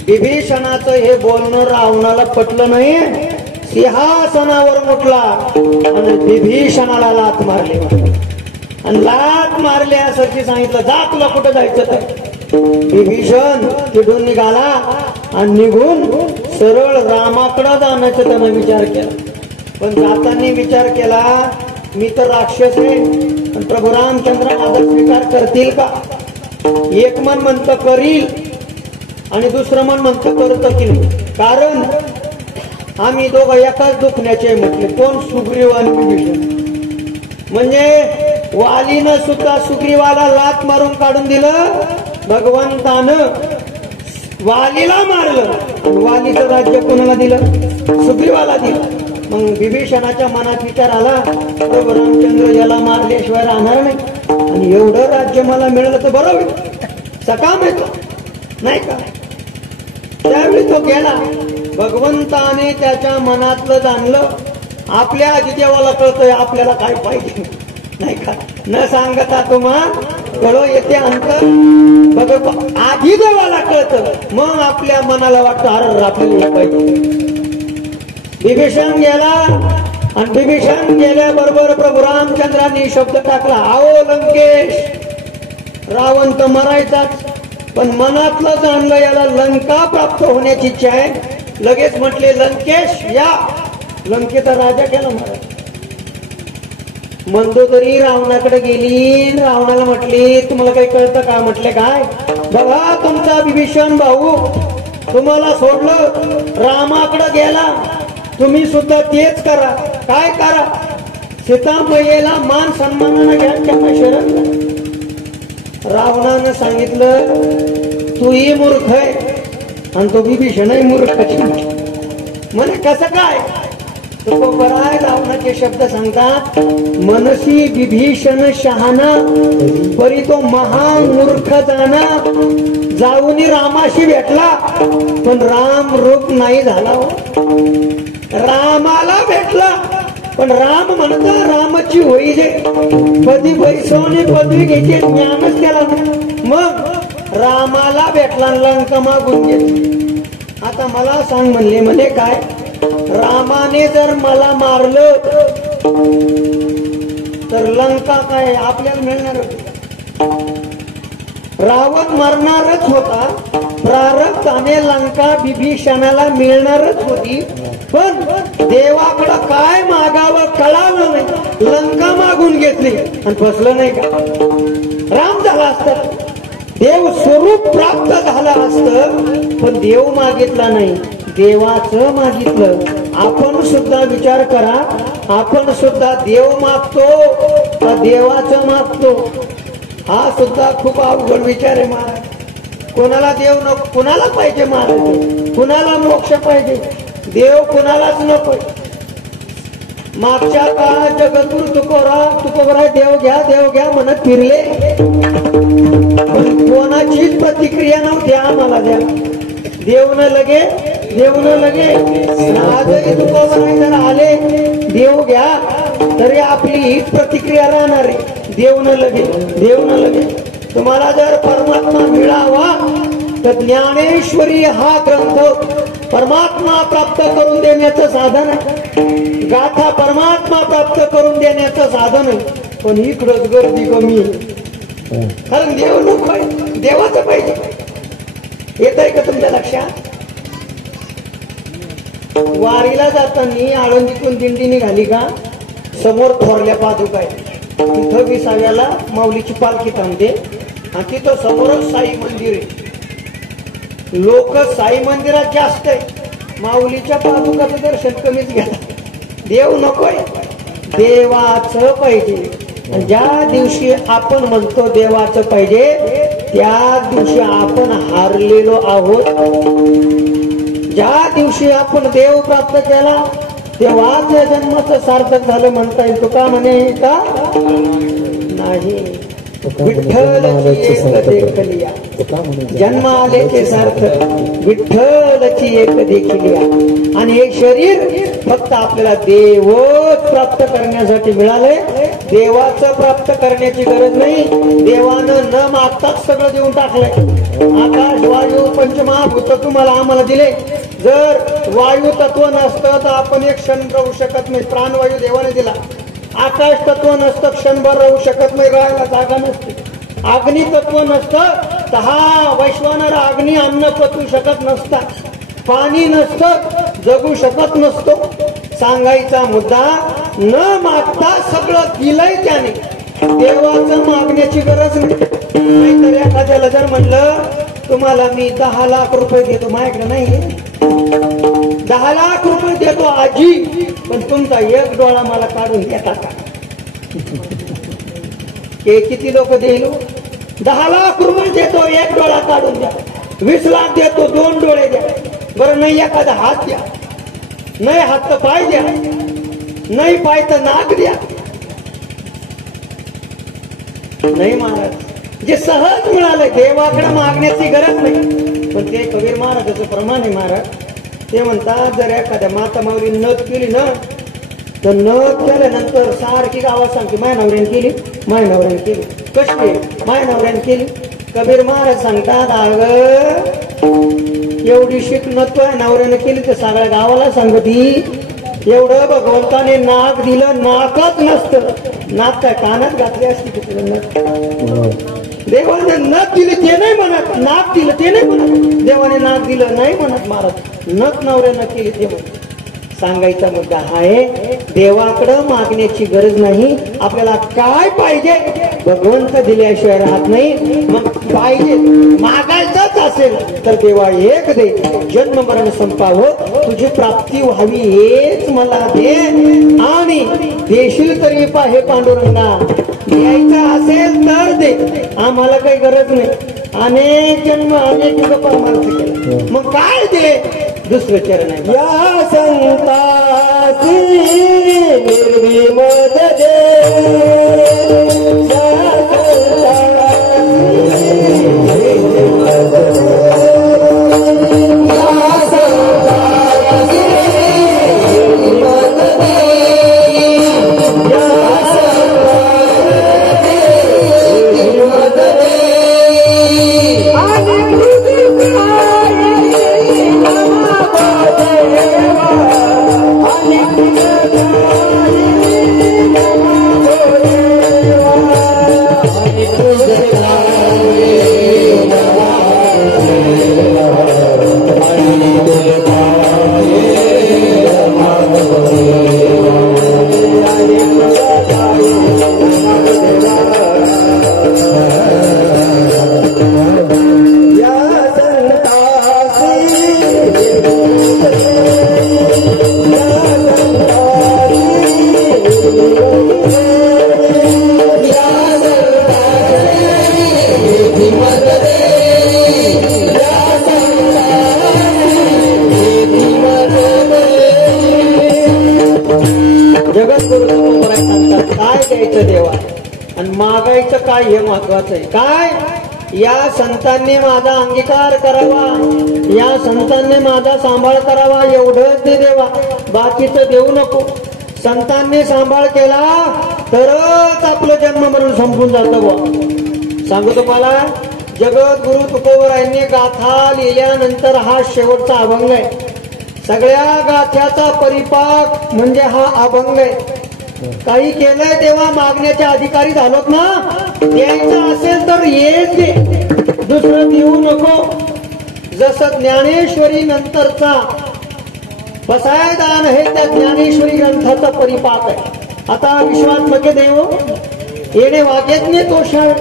विभीषणाचं हे बोलणं रावणाला पटलं नाही. सिंहासनावर उठला आणि विभीषणाला लाथ मारली आणि लाथ मारल्यासारखी सांगितलं, जा तुला कुठं जायचं तर. विभीषण तिथून निघाला आणि निघून सरळ रामाकडे जाण्याचा त्यानं विचार केला. पण जाताना विचार केला, मी तर राक्षस आहे आणि प्रभू रामचंद्र माझा स्वीकार करतील का. एक मन म्हणतं करील आणि दुसरं मन म्हणतं करतं की नाही. कारण आम्ही दोघं एकाच दुखण्याचे म्हटले, कोण, सुग्रीव आणि विभीषण. म्हणजे वालीनं सुद्धा सुग्रीवाला लाथ मारून काढून दिलं, भगवंतानं वालीला मारलं आणि वालीचं राज्य कोणाला दिलं, सुग्रीवाला दिलं. मग विभीषणाच्या मनात विचार आला, प्रभू रामचंद्र याला मारल्याशिवाय राहणार नाही आणि एवढं राज्य मला मिळालं तर बरं होईल, सकाम येतो नाही का. त्यावेळी तो गेला. भगवंताने त्याच्या मनातलं जाणलं. आपल्या आदिदेवाला कळतंय आपल्याला काय पाहिजे नाही का. न सांगता तुम्हा कळो येते अंतर. बघ आधी देवाला कळतं मग आपल्या मनाला वाटतं अरे आपल्याला पाहिजे. विभीषण गेला आणि विभीषण गेल्याबरोबर प्रभू रामचंद्रांनी शब्द टाकला, आओ लंकेश. रावण तर मरायचाच पण मनातलं जाणलं याला लंका प्राप्त होण्याची इच्छा आहे. लगेच म्हटले, लंकेश या. लंकेचा राजा केला महाराज. मंदोदरी रावणाकडे गेली. रावणाला म्हटली, तुम्हाला काही कळतं का. म्हटले काय. बघा तुमचा विभीषण भाऊ तुम्हाला सोडलं रामाकडे गेला, तुम्ही सुद्धा तेच करा. काय करा, सीतामायेला मान सन्मानानं घ्या, त्यांना शरण. रावणानं सांगितलं, तूही मूर्ख आहे आणि तो विभीषणही मूर्खाची. म्हणे कसं काय. रावणाचे शब्द सांगतात, मनसी विभीषण शहाणा परी तो महामूर्ख जाणा. जाऊन रामाशी भेटला पण राम रूप नाही झाला. रामाला भेटला पण राम म्हणता रामाची होई जे पदी पैसवणे पदवी घ्यायची ज्ञानच त्याला. मग रामाला भेटला लंका मागून घेतली. आता मला सांग म्हणले, म्हणे काय. रामाने जर मला मारलं तर लंका काय आपल्याला मिळणार. रावण मरणारच होता, प्रारब्धाने लंका विभीषणाला मिळणारच होती. पण देवाकडं काय मागावं कळालं नाही, लंका मागून घेतली आणि फसलं नाही का. राम झाला असता, देव स्वरूप प्राप्त झालं असतं पण देव मागितला नाही, देवाचं मागितलं. आपण सुद्धा विचार करा, आपण सुद्धा देव मागतो का देवाचं मागतो. हा सुद्धा खूप अवघड विचार आहे महाराज. कोणाला देव नको, कुणाला पाहिजे महाराज, कुणाला मोक्ष पाहिजे, देव कुणालाच नको. मागच्या काळात जगद्गुरु तुकोबरा देव घ्या म्हणत फिरले पण कोणाचीच प्रतिक्रिया नव्हती आम्हाला द्या. देव न लगे आजही तुकोबाराय जर आले देव घ्या तरी आपली हीच प्रतिक्रिया राहणार आहे. देव न लगे तुम्हाला जर परमात्मा मिळावा तर ज्ञानेश्वरी हा ग्रंथ परमात्मा प्राप्त करून देण्याचं साधन आहे. गाथा परमात्मा प्राप्त करून देण्याचं साधन आहे. पण इकडंच गर्दी कमी आहे. कारण देव नको आहे, देवाचं पाहिजे. येत आहे का तुमच्या लक्षात? वारीला जाताना आळंदीतून दिंडी निघाली का समोर थोरल्या पादुका आहे. तिथं 20व्याला माऊलीची पालखी थांबते आणि तिथं समोरच साई मंदिर आहे. लोक साई मंदिरात जास्त आहे, माऊलीच्या पादुकाचं दर्शन कमीच घेतात. देव नकोय, देवाचं पाहिजे. आणि ज्या दिवशी आपण म्हणतो देवाचं पाहिजे त्या दिवशी आपण हारलेलो आहोत. ज्या दिवशी आपण देव प्राप्त केला तेव्हाच या जन्माचं सार्थक झालं म्हणता येईल. तुका म्हणे का नाही, विठ्ठलची एक देखलिया जन्म आलेचे सार्थक, विठ्ठलची एक देखलिया. आणि हे शरीर फक्त आपल्याला देवच प्राप्त करण्यासाठी मिळाले. देवाचं प्राप्त करण्याची गरज नाही. देवानं न मागताच सगळं देऊन टाकलंय. आकाश वायू पंचमहाभूत तुम्हाला आम्हाला दिले. जर वायू तत्व नसतं तर आपण एक क्षण राहू शकत नाही, प्राणवायू देवाने दिला. आकाश तत्व नसतं क्षणभर राहू शकत नाही, राहायला जागा नसते. अग्नी तत्व नसतं तर हा वैश्वानर अग्नी अन्न पचवू शकत नसता. पाणी नसतं जगू शकत नसतो. सांगायचा मुद्दा न मागता सगळं दिलंय त्याने. देवाचं मागण्याची गरज नाही. नाहीतर एखाद्याला जर म्हणलं तुम्हाला मी 10 लाख रुपये देतो, माझ्याकडे नाही 10 लाख रुपये देतो आजी, पण तुमचा एक डोळा मला काढून देता का? किती लोक देईल? 10 लाख रुपये देतो, एक डोळा काढून द्या. 20 लाख देतो, 2 डोळे द्या. बरं नाही एखादा हात द्या, नाही हात तर पाय द्या, नाही पाय तर नाक द्या. नाही महाराज, जे सहज मिळालं देवाकडे मागण्याची गरज नाही. पण ते कबीर महाराजाचं प्रमाण आहे महाराज. ते म्हणतात जर एखाद्या माता माऊली नथ केली ना तर नथ केल्यानंतर सारखी गावात सांगते माझ्या नवऱ्याने केली. कशी माझ्या नवऱ्याने केली? कबीर महाराज सांगतात एवढी शिक नथ नवऱ्याने केली तर सगळ्या गावाला सांगती. एवढं भगवंताने नाक दिलं, नाकच नसतं. नाक काय कानात घातली असती की तुला नथ? देवाने नाक दिले ते नाही म्हणत, नाक दिलं ते नाही म्हणत. देवाने नाक दिलं नाही म्हणत महाराज, नथ नवऱ्यानं केली ते म्हणत. सांगायचा मुद्दा आहे देवाकडं मागण्याची गरज नाही. आपल्याला काय पाहिजे भगवंत दिल्याशिवाय राहत नाही. मग पाहिजे मागायचंच असेल तर देवा एक दे, जन्म मरण संपावं, तुझी प्राप्ती व्हावी हेच मला दे. आणि देशील तरी पाहे पांडुरंगा, द्यायचं असेल तर दे, आम्हाला काही गरज नाही. अनेक जन्म अनेक युग परमार्थ केला, मग काय दे? दुसरं चरण आहे या संताची निर्विमत दे. काय हे महत्वाचं आहे. काय या संतांनी माझा अंगीकार करावा, या संतांनी माझा सांभाळ करावा, एवढंच दे देवा, बाकीचं देऊ नको. संतांनी सांभाळ केला तरच आपलं जन्म मरण संपून जातं बुवा. सांगू तुम्हाला, जगद्गुरु तुकोबरायांनी गाथा लिहिल्यानंतर हा शेवटचा अभंग आहे. सगळ्या गाथ्याचा परिपाक म्हणजे हा अभंग आहे. काही केलंय तेव्हा मागण्याच्या अधिकारी झालोत ना, द्यायचं असेल तर येच दे, दुसरं देऊ नको. जसं ज्ञानेश्वरी नंतरचा बसायदान हे त्या ज्ञानेश्वरी ग्रंथाचा परिपाक आहे. आता विश्वात्मके देव येणे वागेतने तोषाळ,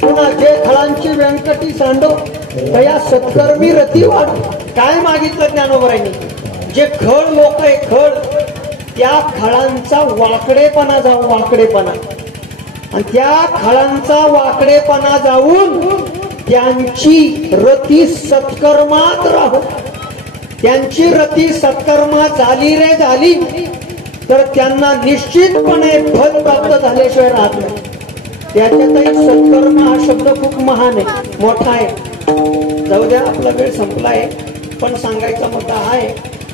पुन्हा जे खळांची व्यंकटी सांडो तया सत्कर्मी रती वाढ. काय मागितलं ज्ञानोबरायांनी? जे खळ लोक आहे, खळ, त्या खळांचा वाकडेपणा जाऊ, वाकडेपणा, आणि त्या खळांचा वाकडेपणा जाऊन त्यांची रती सत्कर्मात राहो. त्यांची रती सत्कर्मा झाली रे झाली तर त्यांना निश्चितपणे फल प्राप्त झाल्याशिवाय राहत नाही. त्याच्यातही सत्कर्म हा शब्द खूप महान आहे, मोठा आहे. जाऊ द्या, आपला वेळ संपलाय, पण सांगायचा मुद्दा आहे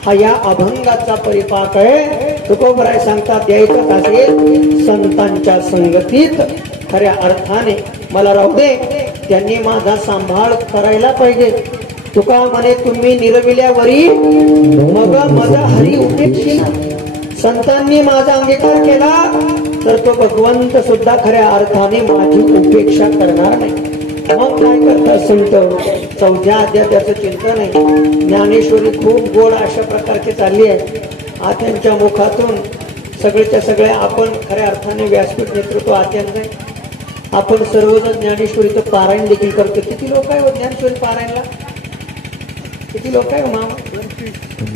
हा या अभंगाचा परिपाक आहे. तुकोबराय सांगतात, द्यायचं असेल संतांच्या संगतीत खऱ्या अर्थाने मला राहू दे, त्यांनी माझा सांभाळ करायला पाहिजे. तुका म्हणे, तुम्ही निरविल्यावरी मग माझा हरी उपेक्षिला. संतांनी माझा अंगीकार केला तर तो भगवंत सुद्धा खऱ्या अर्थाने माझी उपेक्षा करणार नाही. मग काय करतात संत? चौथ्या अध्यायाचं चिंतन आहे. ज्ञानेश्वरी खूप गोड अशा प्रकारची चालली आहे. आत्यांच्या मुखातून सगळ्याच्या सगळ्या आपण खऱ्या अर्थाने व्यासपीठ नेतृत्व आत्यांचं आहे. आपण सर्वजण ज्ञानेश्वरीचं पारायण देखील करतो. किती लोक आहे ज्ञानेश्वरी पारायणला? किती लोक आहे मामा?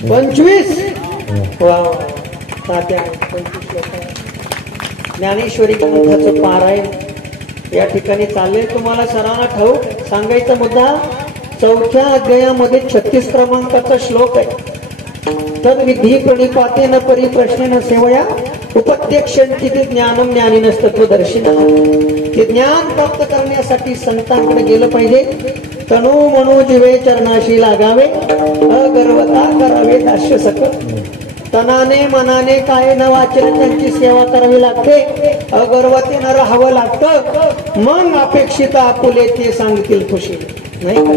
25. वा, 25 लोक आहे. ज्ञानेश्वरी ग्रंथाचं पारायण या ठिकाणी चालले. तुम्हाला सर्वांना ठाऊक सांगायचा मुद्दा, चौथ्या अध्यायामध्ये 36 क्रमांकाचा श्लोक आहे. तद विधी प्रणिपातेन परिप्रश्नेन सेवया उपत्यक्षंती ज्ञानम ज्ञानिनस्तत्वदर्शिन. ते ज्ञान प्राप्त करण्यासाठी संतांकडे गेलं पाहिजे. तनु मनो जीवे चरणाशी लागावे, अगर्वता करावे दास्य सकल. तनाने मनाने काय न वाचन त्यांची सेवा करावी लागते, अगर्वतेनं राहावं लागतं. मग अपेक्षित आपुले ते सांगतील खुशी, नाही का?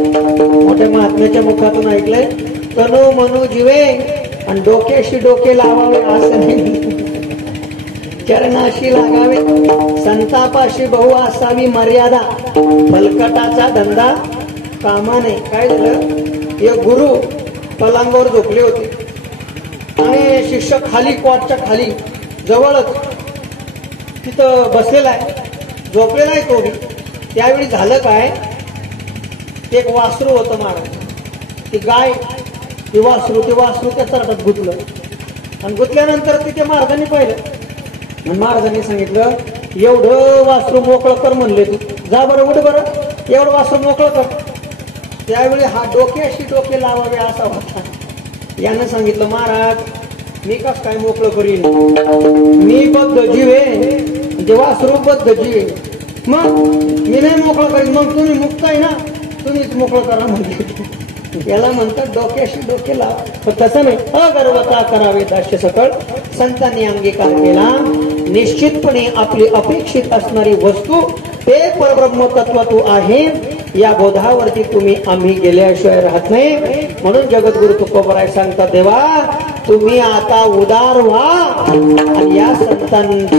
मोठ्या महात्म्याच्या मुखातून ऐकलंय, तनु मनो जीवे आणि डोक्याशी डोके लावावे असं नाही, चरणाशी लागावे. संतापाशी बहु असावी मर्यादा, फलकटाचा धंदा कामाने. काय झालं, एक गुरु पलंगावर झोपले होते आणि शिष्य खाली, कॉटच्या खाली जवळच तिथं बसलेला आहे, झोपलेला आहे तो बी. त्यावेळी झालं काय, एक वासरू होतं महाराज, ती गाय, ती वासरू त्या चरटात गुतलं. आणि गुतल्यानंतर तिथे महाराजांनी पाहिलं, महाराजांनी सांगितलं, एवढं वासरू मोकळं कर म्हणले, तू जा बरं, उठ बरं, एवढं वासरू मोकळं कर. त्यावेळी हा डोक्याशी डोके लावावे असा होता. यानं सांगितलं, महाराज मी कस काय मोकळं करीन, मी बद्ध जीव आहे, म्हणजे वासरू बद्ध जीव आहे, मग मी नाही मोकळं करीन. मग तुम्ही मुक्त आहे ना, तुम्हीच मोकळं करा म्हणते. याला म्हणतात डोक्याशी डोके लावा. पण तसं नाही, अगर्वता करावे दास्य सकळ. संतांनी अंगीकार केला, निश्चितपणे आपली अपेक्षित असणारी वस्तू ते परब्रह्म तत्व तू आहे, या बोधावरती तुम्ही आम्ही गेल्याशिवाय राहत नाही. म्हणून जगद्गुरु तुकोबराय सांगतात, देवा तुम्ही आता उदार व्हा आणि या संतांच्या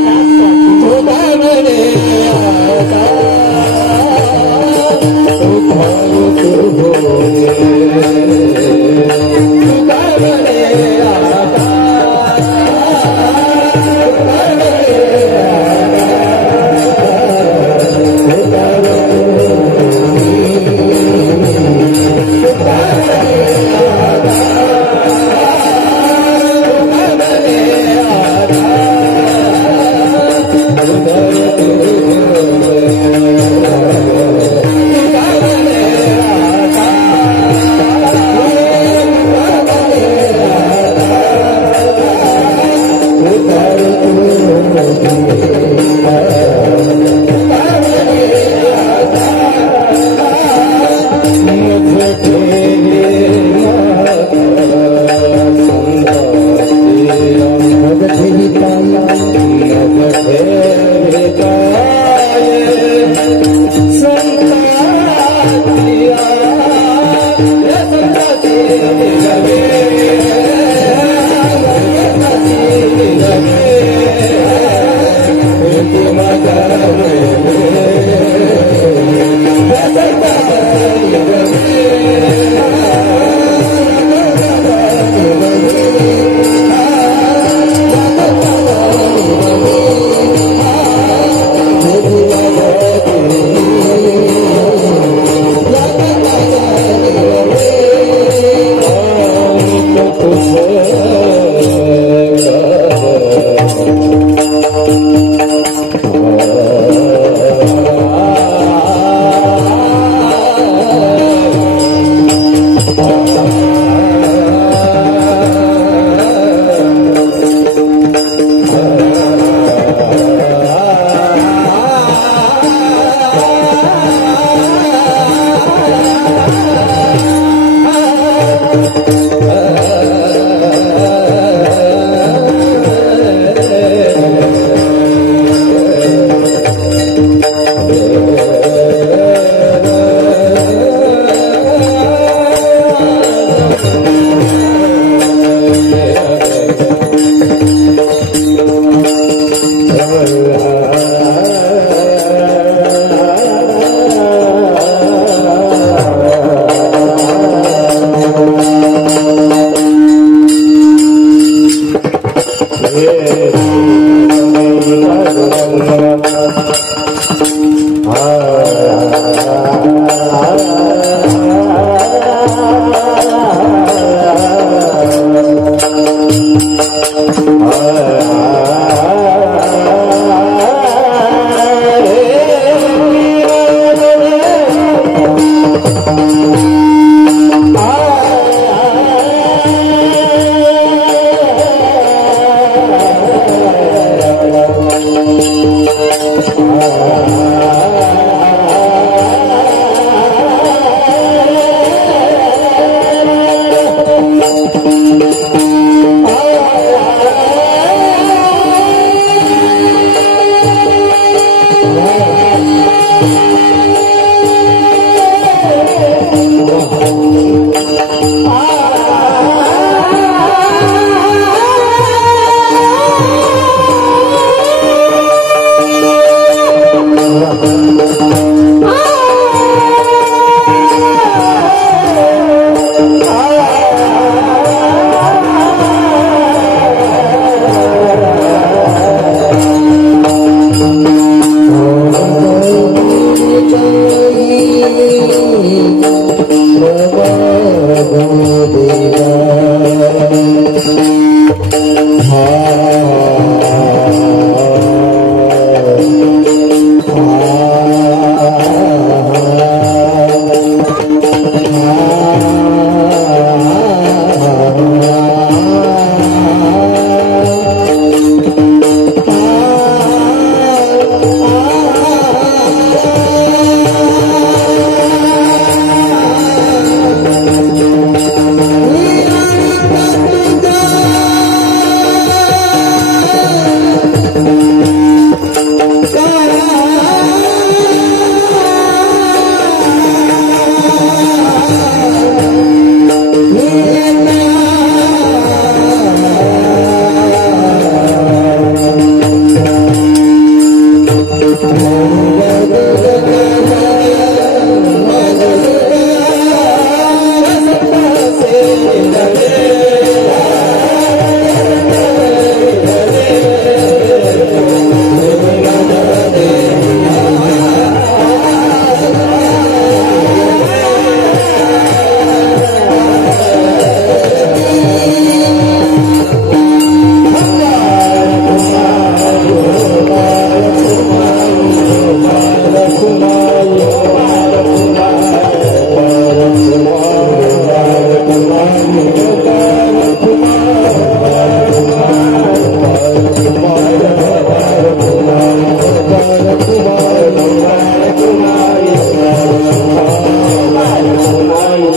Kumari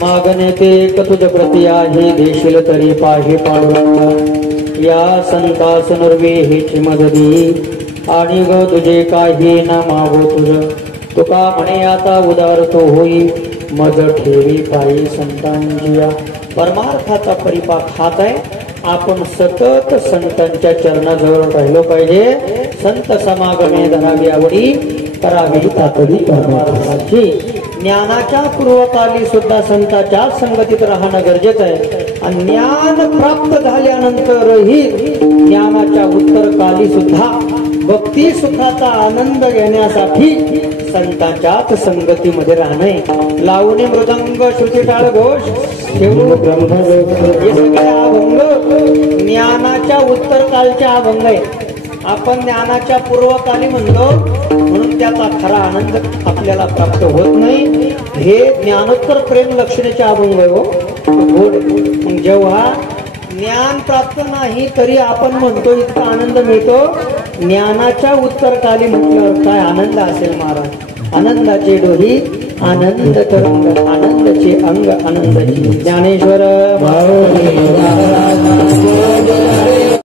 मागणे ते तुझ प्रती आहे देशील तरी पाहे पांडुरंग या संतास नर्वे हेची मदती आणि ग तुझे काही ना मागो तुझ तुका म्हणे आता उदार तो होई मज ठेवी पायी संतांजिया परमार्थाचा परिपाक हात आहे आपण सतत संतांच्या चरणाजवळ राहिलो पाहिजे संत समागमे धरावी आवडी करावी तातडी परमार्थाची ज्ञानाच्या पूर्वकाली सुद्धा संतांच्या संगतीत राहणं गरजेचं आहे आणि ज्ञान प्राप्त झाल्यानंतरही ज्ञानाच्या उत्तरकाली सुद्धा भक्ती सुखाचा आनंद घेण्यासाठी संतांच्याच संगतीमध्ये राहणे लावणे मृदंग श्रुती टाळ घोष ठेवून ब्रह्म हे सगळे अभंग ज्ञानाच्या उत्तरकालच्या अभंग आहे आपण ज्ञानाच्या पूर्वकाली म्हणतो म्हणून त्याचा खरा आनंद आपल्याला प्राप्त होत नाही हे ज्ञानोत्तर प्रेम लक्षणेचे अभंग आहे हो जेव्हा ज्ञान प्राप्त नाही तरी आपण म्हणतो इतका आनंद मिळतो ज्ञानाच्या उत्तरकाली म्हटल्यावर काय आनंद असेल महाराज आनंदाचे डोही आनंद तरंग आनंदाचे अंग आनंदाची ज्ञानेश्वर